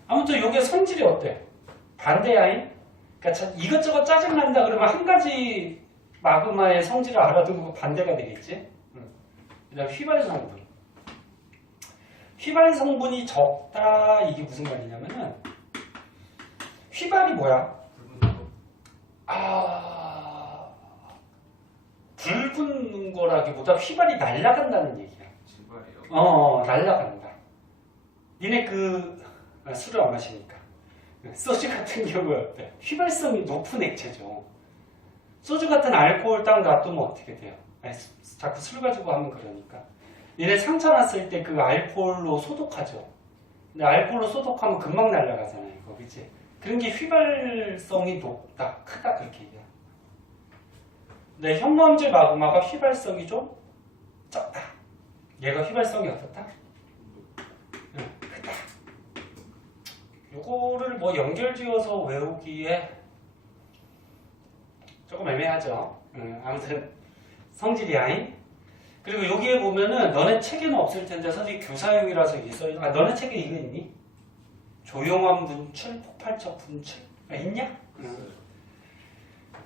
아무튼 이게 성질이 어때? 반대야인? 그러니까 이것저것 짜증난다 그러면 한 가지 마그마의 성질을 알아두고 반대가 되겠지? 그 다음 휘발 성분. 휘발 성분이 적다 이게 무슨 말이냐면은 휘발이 뭐야? 불 붙는 거라기보다 휘발이 날아간다는 얘기야. 질발이요? 날아간다. 니네 술을 안 마시니까. 소주 같은 경우에 어때? 휘발성이 높은 액체죠. 소주 같은 알코올 딱 놔두면 어떻게 돼요? 자꾸 술 가지고 하면 그러니까. 니네 상처 났을 때 그 알코올로 소독하죠. 근데 알코올로 소독하면 금방 날아가잖아요. 이거, 그치? 그런 게 휘발성이 높다, 크다 그렇게 얘기해요. 근데 현무암질 마그마가 휘발성이 좀 적다. 얘가 휘발성이 어떻다? 크다. 요거를 뭐 연결지어서 외우기에 조금 애매하죠. 아무튼 성질이야잉. 그리고 여기에 보면은 너네 책에는 없을 텐데 선생님 교사용이라서 이게 써있. 너네 책에 이거 있니? 조용한 분출, 폭발적 분출 있냐?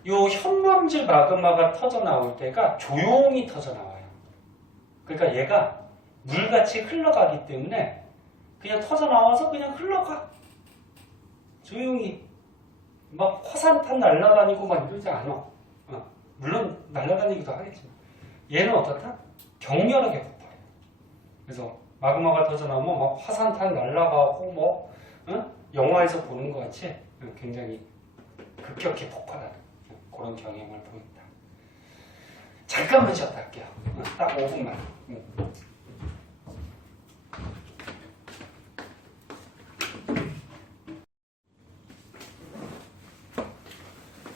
요 현무암질 마그마가 터져 나올 때가 조용히 터져 나와요. 그러니까 얘가 물같이 흘러가기 때문에 그냥 터져 나와서 그냥 흘러가. 조용히. 막 화산탄 날아다니고 막 이러지 않아. 물론 날아다니기도 하겠지만 얘는 어떻다? 격렬하게 폭발해요. 그래서 마그마가 터져 나오면 막 화산탄 날아가고 뭐 영화에서 보는 것 같이 굉장히 급격히 폭발하는 그런 경향을 보인다. 잠깐만 쉬었다 할게요. 딱 5분만.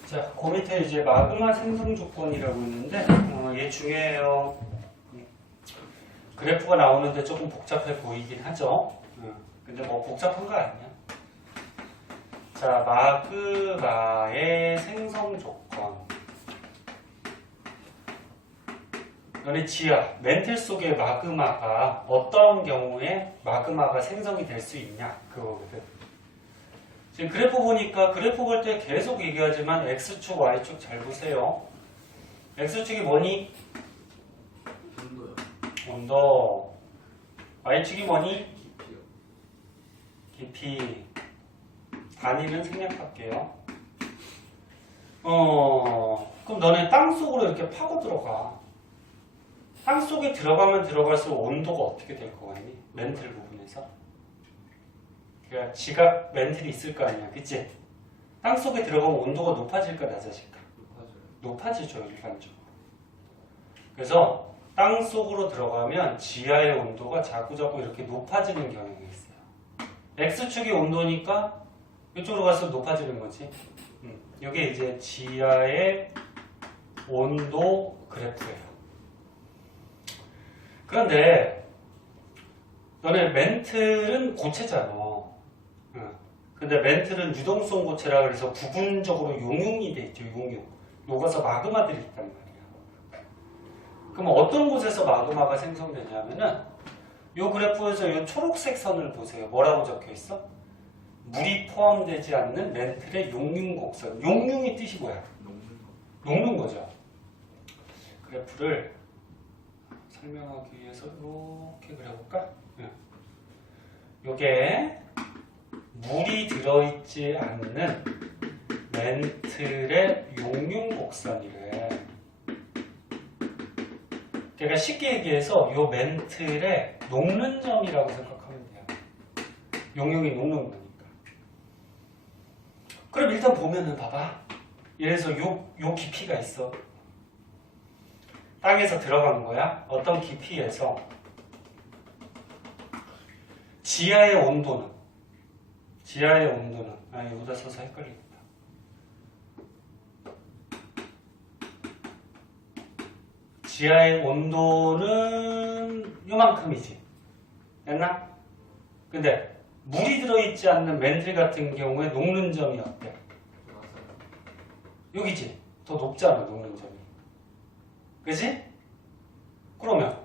자, 그 밑에 이제 마그마 생성 조건이라고 있는데 얘 중요해요. 그래프가 나오는데 조금 복잡해 보이긴 하죠. 근데 뭐 복잡한 거 아니야. 자, 마그마의 생성 조건. 너네 지하, 멘틀 속의 마그마가 어떤 경우에 마그마가 생성이 될 수 있냐 그거거든. 지금 그래프 보니까 그래프 볼 때 계속 얘기하지만 X축, Y축 잘 보세요. X축이 뭐니? 온도요. 온도. Y축이 뭐니? 깊이요. 깊이. 단위는 생략할게요. 그럼 너네 땅 속으로 이렇게 파고 들어가. 땅 속에 들어가면 들어갈수록 온도가 어떻게 될 것 같니? 멘틀 부분에서. 그러니까 지각 멘틀이 있을 거 아니야, 그치? 땅 속에 들어가면 온도가 높아질까 낮아질까? 높아지죠, 일반적으로. 그래서 땅 속으로 들어가면 지하의 온도가 자꾸자꾸 이렇게 높아지는 경향이 있어요. X축이 온도니까 이쪽으로 갈수록 높아지는 거지. 이게 이제 지하의 온도 그래프예요. 그런데 너네 멘틀은 고체잖아. 근데 멘틀은 유동성 고체라 그래서 부분적으로 용융이 돼 있죠. 용융. 녹아서 마그마들이 있단 말이야. 그럼 어떤 곳에서 마그마가 생성되냐면은 이 그래프에서 이 초록색 선을 보세요. 뭐라고 적혀 있어? 물이 포함되지 않는 멘틀의 용융 곡선. 용융의 뜻이 뭐야? 녹는 거죠. 그래프를 설명하기 위해서 이렇게 그려볼까? 요게 물이 들어있지 않는 멘틀의 용융 곡선이래. 그러니까 쉽게 얘기해서 요 멘틀의 녹는 점이라고 생각하면 돼요. 용융이 녹는 거니까. 그럼 일단 보면은 봐봐. 예를 들어서 요 깊이가 있어. 땅에서 들어간 거야. 어떤 깊이에서 지하의 온도는 여기다 써서 헷갈리겠다. 지하의 온도는 요만큼이지. 됐나? 근데 물이 들어있지 않는 멘틀 같은 경우에 녹는 점이 어때? 여기지. 더 높잖아, 녹는 점이. 그지? 그러면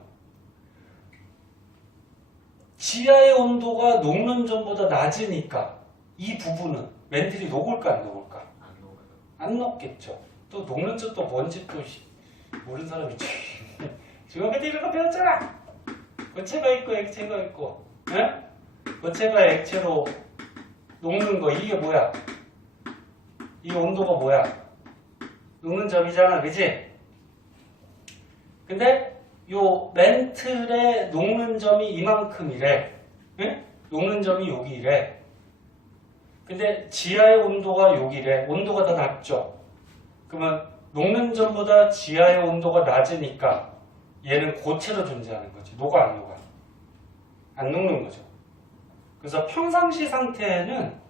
지하의 온도가 녹는 점보다 낮으니까 이 부분은 멘틀이 녹을까 안 녹을까? 안 녹아요. 안 녹겠죠. 또 녹는 점도 뭔지 또 모르는 사람이 있지. 중학교 때 이런 거 배웠잖아. 고체가 있고 액체가 있고, 응? 고체가 액체로 녹는 거 이게 뭐야? 이 온도가 뭐야? 녹는 점이잖아, 그지? 근데 요 멘틀의 녹는 점이 이만큼이래. 응? 녹는 점이 여기래. 근데 지하의 온도가 여기래. 온도가 더 낮죠? 그러면 녹는 점보다 지하의 온도가 낮으니까 얘는 고체로 존재하는 거지. 녹아 안 녹아? 안 녹는 거죠. 그래서 평상시 상태에는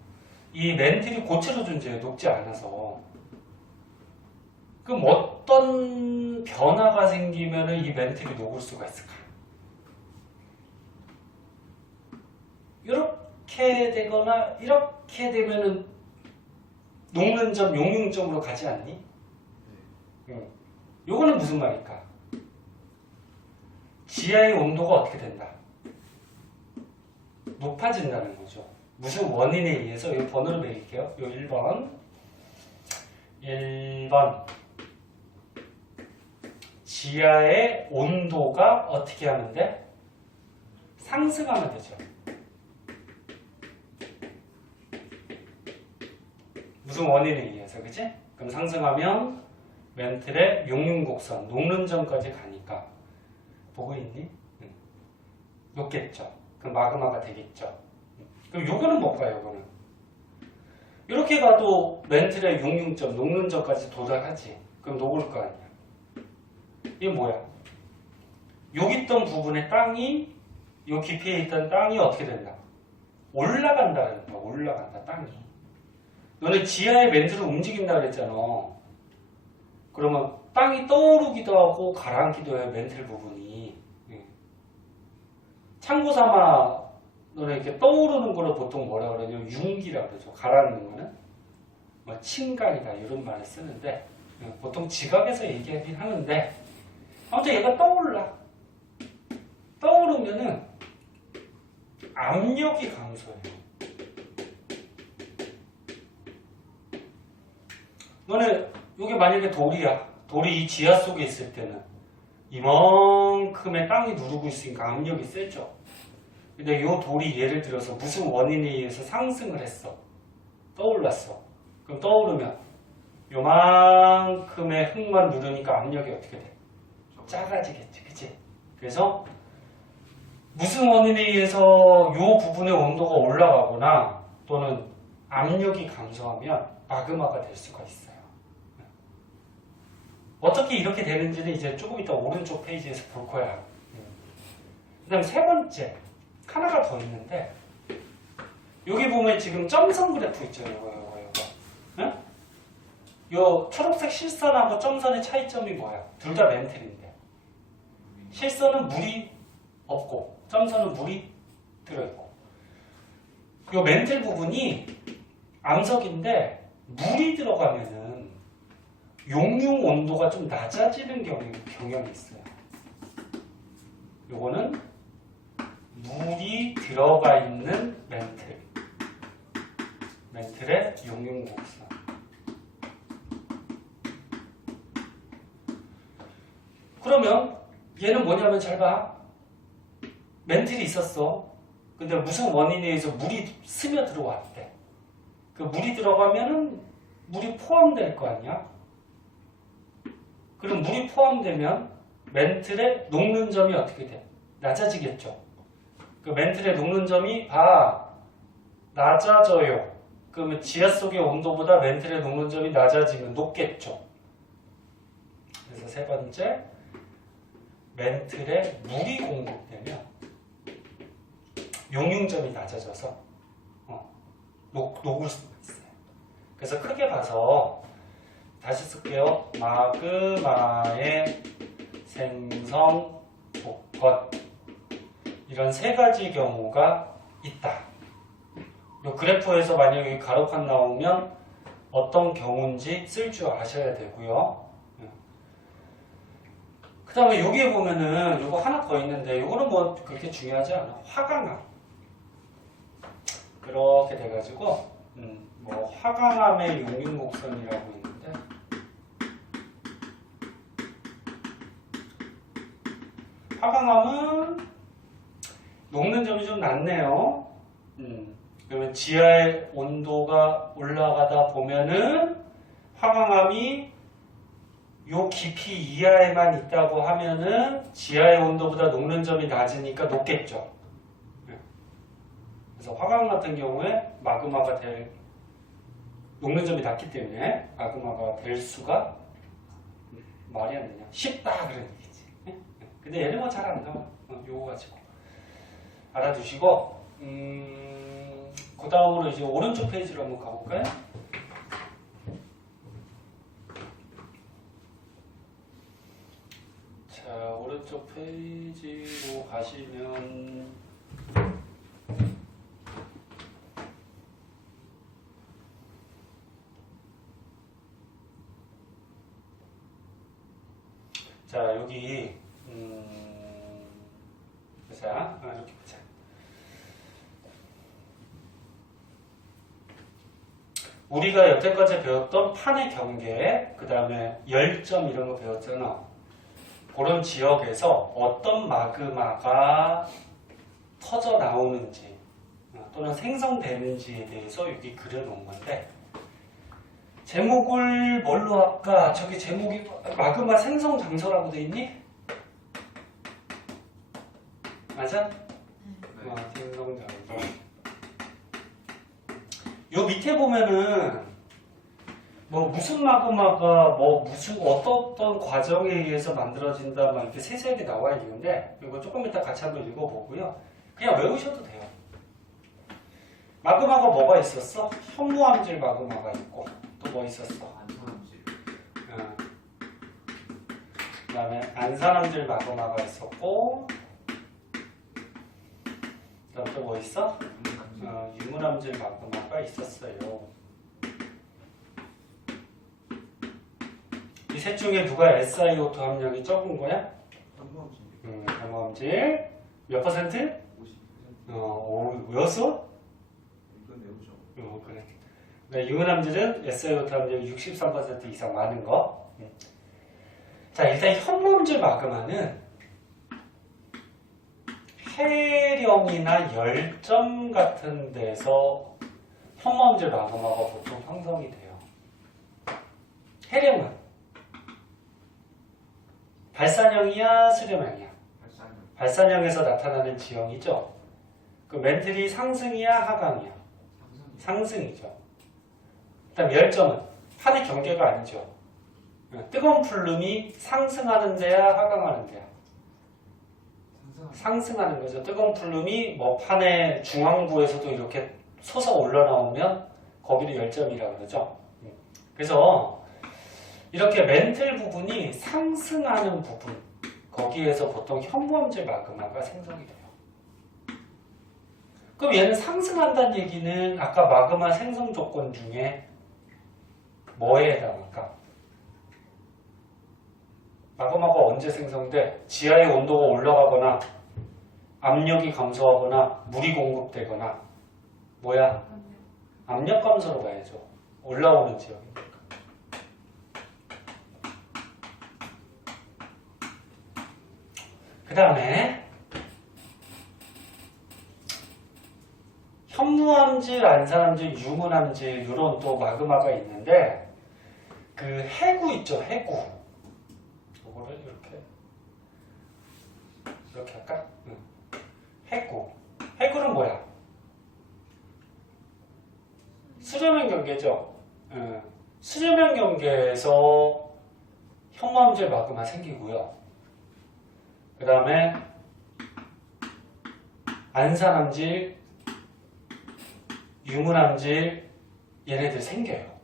이 멘틀이 고체로 존재해요. 녹지 않아서. 그럼 어떤 변화가 생기면 이 멘틀이 녹을 수가 있을까? 이렇게 되거나 이렇게 되면은 녹는 점, 용융점으로 가지 않니? 요거는 무슨 말일까? 지하의 온도가 어떻게 된다? 높아진다는 거죠. 무슨 원인에 의해서 이 번호를 매길게요. 요 1번. 1번. 지하의 온도가 어떻게 하면 돼? 상승하면 되죠. 무슨 원인에 의해서, 그치? 그럼 상승하면 멘틀의 용융곡선, 녹는 점까지 가니까. 보고 있니? 녹겠죠. 그럼 마그마가 되겠죠. 그럼 요거는 뭘까요, 요거는? 이렇게 가도 멘틀의 용융점, 녹는 점까지 도달하지. 그럼 녹을 거 아니야. 이게 뭐야? 여기 있던 부분의 땅이, 요 깊이에 있던 땅이 어떻게 된다? 올라간다 그랬다. 올라간다, 땅이. 너네 지하의 멘틀을 움직인다 그랬잖아. 그러면 땅이 떠오르기도 하고 가라앉기도 해요, 멘틀 부분이. 참고 삼아 너네 이렇게 떠오르는 거를 보통 뭐라 그러냐면 융기라고 그러죠. 가라앉는 거는 뭐 칭간이다 이런 말을 쓰는데 보통 지각에서 얘기하긴 하는데 아무튼 얘가 떠오르면은 압력이 감소해요. 너네 이게 만약에 돌이야. 돌이 이 지하 속에 있을 때는 이만큼의 땅이 누르고 있으니까 압력이 세죠. 근데 이 돌이 예를 들어서 무슨 원인에 의해서 상승을 했어. 떠올랐어. 그럼 떠오르면 요만큼의 흙만 누르니까 압력이 어떻게 돼? 작아지겠지. 그치? 그래서 무슨 원인에 의해서 이 부분의 온도가 올라가거나 또는 압력이 감소하면 마그마가 될 수가 있어요. 어떻게 이렇게 되는지는 이제 조금 이따 오른쪽 페이지에서 볼 거야. 그 다음 세 번째 하나가 더 있는데 여기 보면 지금 점선 그래프 있죠. 이거. 응? 요 초록색 실선하고 점선의 차이점이 뭐야? 둘 다 멘틀인데 실선은 물이 없고 점선은 물이 들어있고 요 멘틀 부분이 암석인데 물이 들어가면은 용융 온도가 좀 낮아지는 경향이 있어요. 요거는 물이 들어가 있는 멘틀의 용융 곡선. 그러면 얘는 뭐냐면 잘 봐. 멘틀이 있었어. 근데 무슨 원인에 의해서 물이 스며 들어왔대. 그 물이 들어가면은 물이 포함될 거 아니야? 그럼 물이 포함되면 멘틀의 녹는 점이 어떻게 돼? 낮아지겠죠. 그 멘틀의 녹는 점이 낮아져요. 그러면 지하 속의 온도보다 멘틀의 녹는 점이 낮아지면 높겠죠. 그래서 세 번째, 멘틀에 물이 공급되면 용융점이 낮아져서 녹을 수가 있어요. 그래서 크게 봐서 다시 쓸게요. 마그마의 생성 조건 이런 세 가지 경우가 있다. 이 그래프에서 만약에 가로칸 나오면 어떤 경우인지 쓸 줄 아셔야 되고요. 그 다음에 여기에 보면은 이거 하나 더 있는데 이거는 뭐 그렇게 중요하지 않아. 화강암 그렇게 돼가지고 뭐 화강암의 용융곡선이라고 있는데 화강암은 녹는 점이 좀 낮네요. 그러면 지하의 온도가 올라가다 보면은 화강암이 요 깊이 이하에만 있다고 하면은 지하의 온도보다 녹는 점이 낮으니까 높겠죠. 그래서 화강 같은 경우에 마그마가 녹는 점이 낮기 때문에 마그마가 될 수가 말이 안 되냐. 쉽다 그런 얘기지. 근데 얘는 뭐 잘 안 나와. 요거 가지고 알아두시고 그 다음으로 이제 오른쪽 페이지로 한번 가볼까요? 자, 오른쪽 페이지로 가시면 자, 여기 보자. 이렇게 보자. 우리가 여태까지 배웠던 판의 경계, 그 다음에 열점 이런 거 배웠잖아. 그런 지역에서 어떤 마그마가 터져 나오는지 또는 생성되는지에 대해서 여기 그려놓은 건데 제목을 뭘로 할까? 저기 제목이 마그마 생성 장소라고 돼 있니? 맞아? 생성 장소. 요 밑에 보면은 뭐 무슨 마그마가 뭐 무슨 어떤 과정에 의해서 만들어진다 막 이렇게 세세하게 나와 있는데 이거 조금 이따 같이 한번 읽어보고요. 그냥 외우셔도 돼요. 마그마가 뭐가 있었어? 현무암질 마그마가 있고 또 뭐 있었어? 안산암질. 그 다음에 안산암질 마그마가 있었고 그 그다음 또 뭐 있어? 유문함질 마그마가 있었어요. 이 셋 중에 누가 SiO2 함량이 적은 거야? 탄화함질 몇 퍼센트? 50%. 왜였어? 이건 외우죠. 그래. 그러니까 유문함질은 SiO2 함량이 63% 이상 많은 거. 자, 일단 현무암질 마그마는 해령이나 열점 같은 데서 현무암질 마그마가 보통 형성이 돼요. 해령은 발산형이야, 수렴형이야? 발산형에서 나타나는 지형이죠. 그 멘틀이 상승이야, 하강이야? 상승이죠. 그다음 열점은 판의 경계가 아니죠. 뜨거운 플룸이 상승하는 데야, 하강하는 데야? 상승하는 거죠. 뜨거운 플룸이 뭐 판의 중앙부에서도 이렇게 솟아 올라나오면 거기를 열점이라고 그러죠. 그래서 이렇게 멘틀 부분이 상승하는 부분, 거기에서 보통 현무암질 마그마가 생성이 돼요. 그럼 얘는 상승한다는 얘기는 아까 마그마 생성 조건 중에 뭐에 해당할까? 마그마가 언제 생성돼? 지하의 온도가 올라가거나 압력이 감소하거나 물이 공급되거나 뭐야? 압력 감소로 봐야죠. 올라오는 지역이니까. 그 다음에 현무암질, 안산암질, 유문암질 이런 또 마그마가 있는데 그 해구 있죠, 해구. 이거를 이렇게 할까? 해구. 해구는 뭐야? 수렴형 경계죠. 수렴형 경계에서 현무암질 마그마 생기고요. 그 다음에 안산암질, 유문암질 얘네들 생겨요.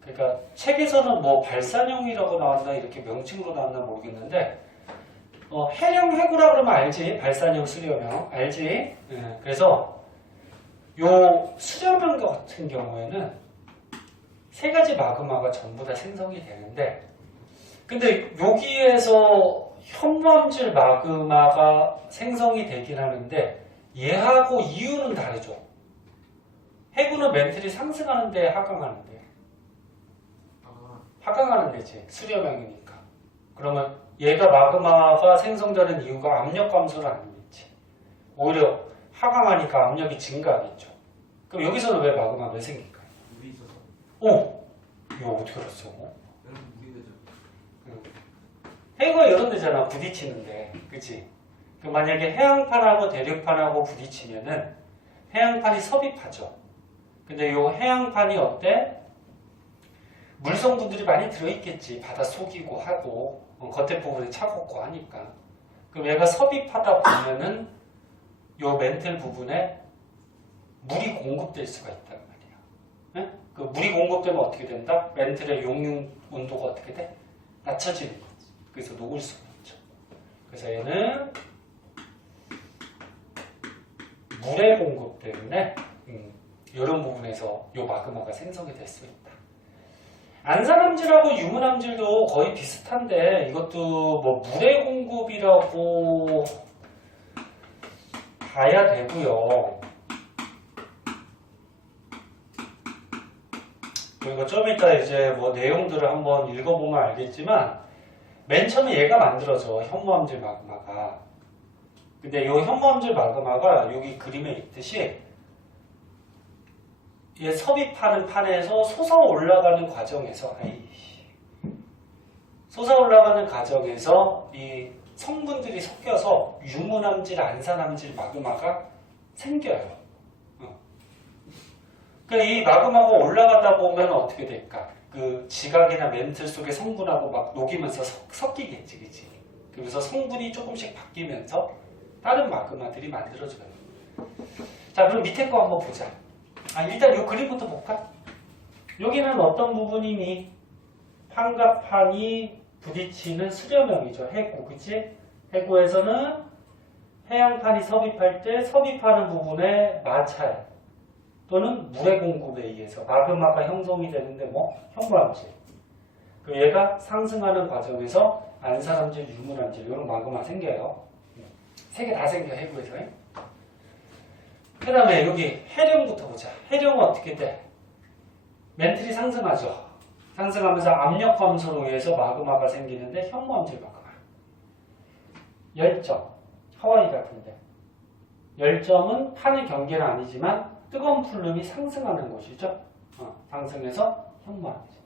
그러니까 책에서는 뭐 발산형이라고 나왔나 이렇게 명칭으로 나왔나 모르겠는데 해령 해구라 그러면 알지? 발산형 수렴형 알지? 그래서 요 수렴형 같은 경우에는 세 가지 마그마가 전부 다 생성이 되는데 근데 여기에서 현무암질 마그마가 생성이 되긴 하는데 얘하고 이유는 다르죠. 해구는 멘틀이 상승하는데 하강하는데 하강하는 데지 수렴형이니까. 그러면 얘가 마그마가 생성되는 이유가 압력 감소는 아니겠지. 오히려 하강하니까 압력이 증가하겠죠. 그럼 여기서는 왜 마그마가 왜 생길까요? 물이 있어서. 이거 어떻게 알았어? 여러분 물이 되죠. 해구가 이런 데잖아, 부딪히는데. 그치? 그 만약에 해양판하고 대륙판하고 부딪히면은 해양판이 섭입하죠. 근데 이 해양판이 어때? 물성분들이 많이 들어있겠지. 바다 속이고 하고 겉에 부분이 차갑고 하니까. 그럼 얘가 섭입하다 보면은 이 멘틀 부분에 물이 공급될 수가 있단 말이야. 네? 그 물이 공급되면 어떻게 된다? 멘틀의 용융 온도가 어떻게 돼? 낮춰지는 거지. 그래서 녹을 수가 있죠. 그래서 얘는 물의 공급 때문에 이런 부분에서 이 마그마가 생성이 될 수 있다. 안산암질하고 유문암질도 거의 비슷한데 이것도 뭐 물의 공급이라고 봐야 되고요. 그리고 좀 이따 이제 뭐 내용들을 한번 읽어보면 알겠지만 맨 처음에 얘가 만들어져, 현무암질 마그마가. 근데 이 현무암질 마그마가 여기 그림에 있듯이 얘 섭입하는 판에서 솟아 올라가는 과정에서 이 성분들이 섞여서 유문암질, 안산암질 마그마가 생겨요. 그러니까 이 마그마가 올라가다 보면 어떻게 될까? 그 지각이나 멘틀 속의 성분하고 막 녹이면서 섞이겠지, 그치? 그래서 성분이 조금씩 바뀌면서 다른 마그마들이 만들어져요. 자, 그럼 밑에 거 한번 보자. 일단 이 그림부터 볼까? 여기는 어떤 부분이니? 판과 판이 부딪히는 수렴형이죠. 해구, 그치? 해구에서는 해양판이 섭입할 때 섭입하는 부분에 마찰 또는 물의 공급에 의해서 마그마가 형성이 되는데 뭐 현무암질. 그 얘가 상승하는 과정에서 안산암질, 유문암질 이런 마그마 생겨요. 세 개 다 생겨 해구에서. 그 다음에 여기 해령부터 보자. 해령은 어떻게 돼? 멘틀이 상승하죠. 상승하면서 압력 감소로 의해서 마그마가 생기는데 현무암질 마그마. 열점, 하와이 같은데. 열점은 판의 경계는 아니지만 뜨거운 플룸이 상승하는 곳이죠. 상승해서 현무암이죠.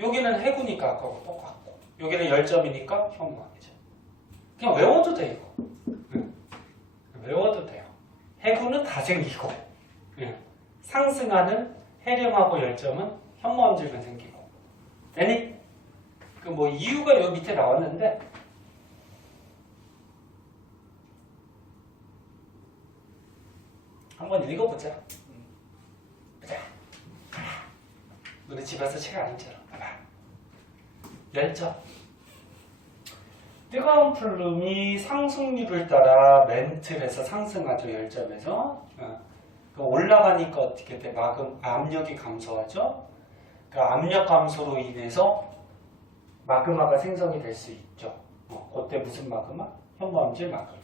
여기는 해구니까 아까하고 똑같고 여기는 열점이니까 현무암이죠. 그냥 외워도 돼요. 외워도 돼요. 해구는 다 생기고 상승하는 해령하고 열점은 현무암질만 생기고 되니? 그 뭐 이유가 여기 밑에 나왔는데 한번 읽어보자. 보자. 우리 집에서 책 안 읽잖아. 봐봐. 열점. 뜨거운 플룸이 상승률을 따라 멘틀에서 상승하죠. 열점에서. 올라가니까 어떻게 돼? 압력이 감소하죠. 그 압력 감소로 인해서 마그마가 생성이 될 수 있죠. 그때 무슨 마그마? 현무암질 마그마.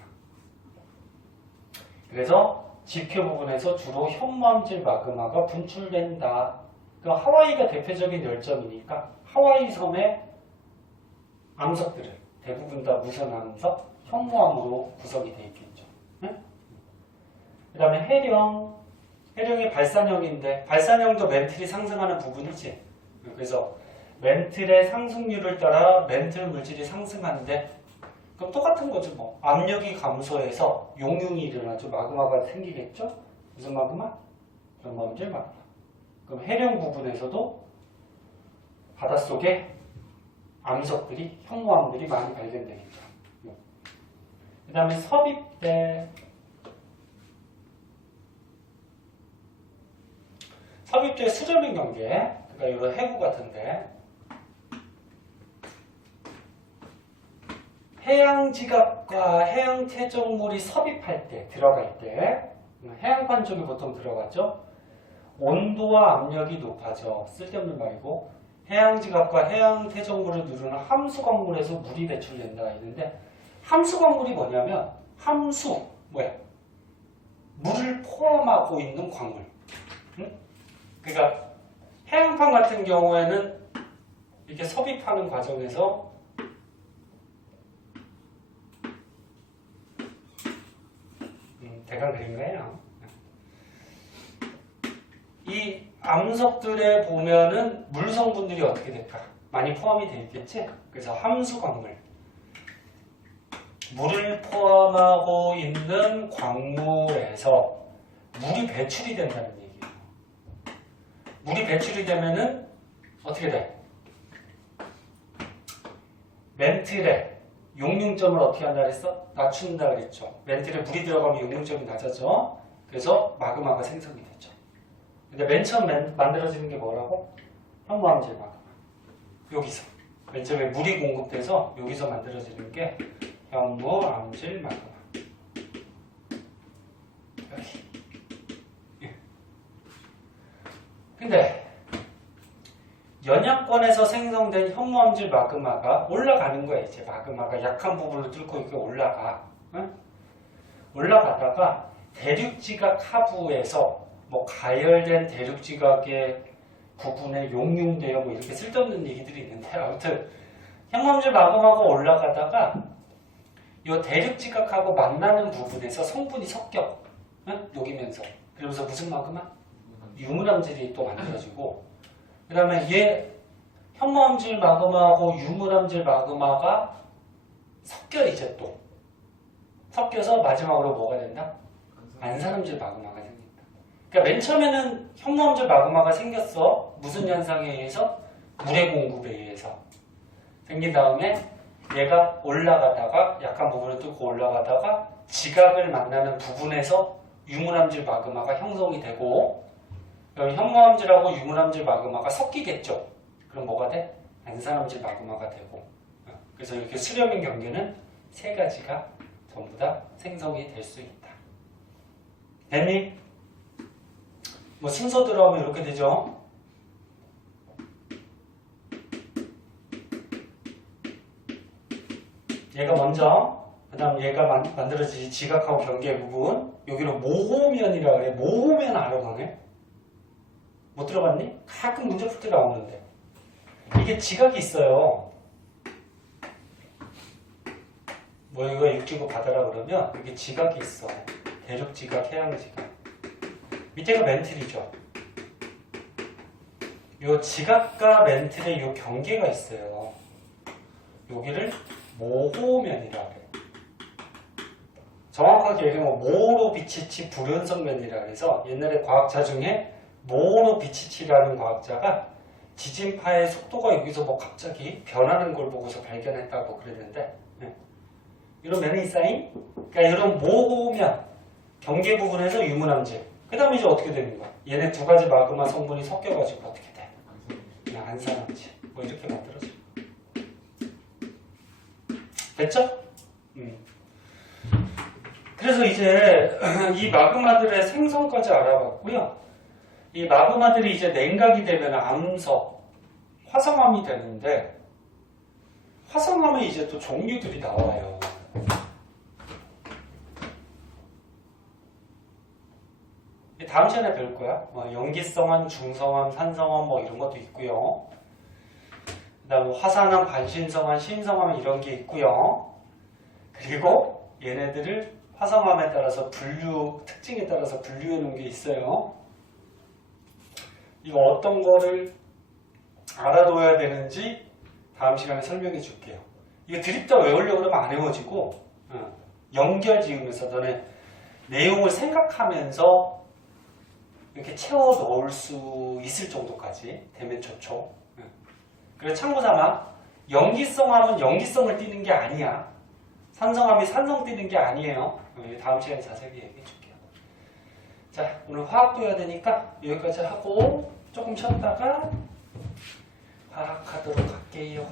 그래서 지표 부분에서 주로 현무암질 마그마가 분출된다. 그 하와이가 대표적인 열점이니까 하와이 섬의 암석들은 대부분 다 무슨 암석? 현무암으로 구성이 되어 있겠죠. 응? 그 다음에 해령이 발산형인데 발산형도 멘틀이 상승하는 부분이지. 그래서 멘틀의 상승률을 따라 멘틀 물질이 상승하는데 그럼 똑같은 거죠. 뭐 압력이 감소해서 용융이 일어나죠. 마그마가 생기겠죠. 무슨 마그마? 현무암질 마그마. 그럼 해령 부분에서도 바닷속에 암석들이 현무암들이 많이 발견되겠죠. 그 다음에 섭입대. 섭입대 수렴인 경계. 그러니까 이런 해구 같은데 해양지각과 해양태적물이 섭입할 때, 들어갈 때 해양판 쪽에 보통 들어가죠. 온도와 압력이 높아져. 쓸데없는 말이고 해양지각과 해양태적물을 누르는 함수광물에서 물이 배출된다 했는데 함수광물이 뭐냐면 뭐야? 물을 포함하고 있는 광물. 응? 그러니까 해양판 같은 경우에는 이렇게 섭입하는 과정에서 대강 그린 거예요. 이 암석들에 보면은 물 성분들이 어떻게 될까? 많이 포함이 되어 있겠지? 그래서 함수광물. 물을 포함하고 있는 광물에서 물이 배출이 된다는 얘기예요. 물이 배출이 되면은 어떻게 돼? 멘틀에 용융점을 어떻게 한다 그랬어? 낮춘다 그랬죠. 멘틀에 물이 들어가면 용융점이 낮아져. 그래서 마그마가 생성이 되죠. 근데 맨 처음 만들어지는 게 뭐라고? 현무암질 마그마. 여기서. 맨 처음에 물이 공급돼서 여기서 만들어지는 게 현무암질 마그마. 여기. 근데 연약권에서 생성된 현무암질 마그마가 올라가는 거야. 이제 마그마가 약한 부분을 뚫고 이렇게 올라가. 응? 올라가다가 대륙지각 하부에서 뭐 가열된 대륙지각의 부분에 용융되어 뭐 이렇게 쓸데없는 얘기들이 있는데 아무튼 현무암질 마그마가 올라가다가 이 대륙지각하고 만나는 부분에서 성분이 섞여. 응? 녹이면서. 그러면서 무슨 마그마? 유문암질이 또 만들어지고 그 다음에 얘 현무암질 마그마하고 유문암질 마그마가 섞여 이제 또 섞여서 마지막으로 뭐가 된다? 안산암질 마그마가 생긴다. 그러니까 맨 처음에는 현무암질 마그마가 생겼어. 무슨 현상에 의해서? 물의 공급에 의해서 생긴 다음에 얘가 올라가다가 약한 부분을 뚫고 올라가다가 지각을 만나는 부분에서 유문암질 마그마가 형성이 되고 그럼 현무암질하고 유문암질 마그마가 섞이겠죠. 그럼 뭐가 돼? 안산암질 마그마가 되고. 그래서 이렇게 수렴인 경계는 세 가지가 전부 다 생성이 될 수 있다. 됐니? 뭐 순서대로 하면 이렇게 되죠. 얘가 먼저, 그 다음 얘가 만들어지지 지각하고 경계 부분. 여기는 모호면이라고 그래. 모호면 알아, 너네? 못 들어봤니? 가끔 문제 풀 때 나오는데. 이게 지각이 있어요. 뭐 이거 육지구 받아라 그러면 이게 지각이 있어. 대륙 지각, 해양 지각. 밑에가 멘틀이죠. 요 지각과 멘틀의 요 경계가 있어요. 여기를 모호면이라 그래. 정확하게 얘기하면 모로비치치 불연성면이라 그래서 옛날에 과학자 중에 모로비치치라는 과학자가 지진파의 속도가 여기서 뭐 갑자기 변하는 걸 보고서 발견했다고 그랬는데 이런 면이 쌓인 그러니까 이런 모호면 경계 부분에서 유문함질 그 다음에 이제 어떻게 되는 거야? 얘네 두 가지 마그마 성분이 섞여가지고 어떻게 돼? 그냥 안산함질 뭐 이렇게 만들어져. 됐죠? 그래서 이제 이 마그마들의 생성까지 알아봤고요. 이 마그마들이 이제 냉각이 되면 암석, 화성암이 되는데 화성암에 이제 또 종류들이 나와요. 다음 시간에 배울 거야. 염기성암, 중성암, 산성암 뭐 이런 것도 있고요. 그 다음 화산암, 반신성암, 신성암 이런 게 있고요. 그리고 얘네들을 화성암에 따라서 특징에 따라서 분류해 놓은 게 있어요. 이거 어떤 거를 알아둬야 되는지 다음 시간에 설명해 줄게요. 이거 드립다 외우려고 그러면 안 외워지고 연결 지으면서 너네 내용을 생각하면서 이렇게 채워 넣을 수 있을 정도까지 되면 좋죠. 그래서 참고삼아 염기성암은 염기성을 띠는 게 아니야. 산성암이 산성 띠는 게 아니에요. 다음 시간에 자세히 얘기해 줄게요. 자, 오늘 화학도 해야 되니까 여기까지 하고 조금 쉬었다가 화학하도록 할게요.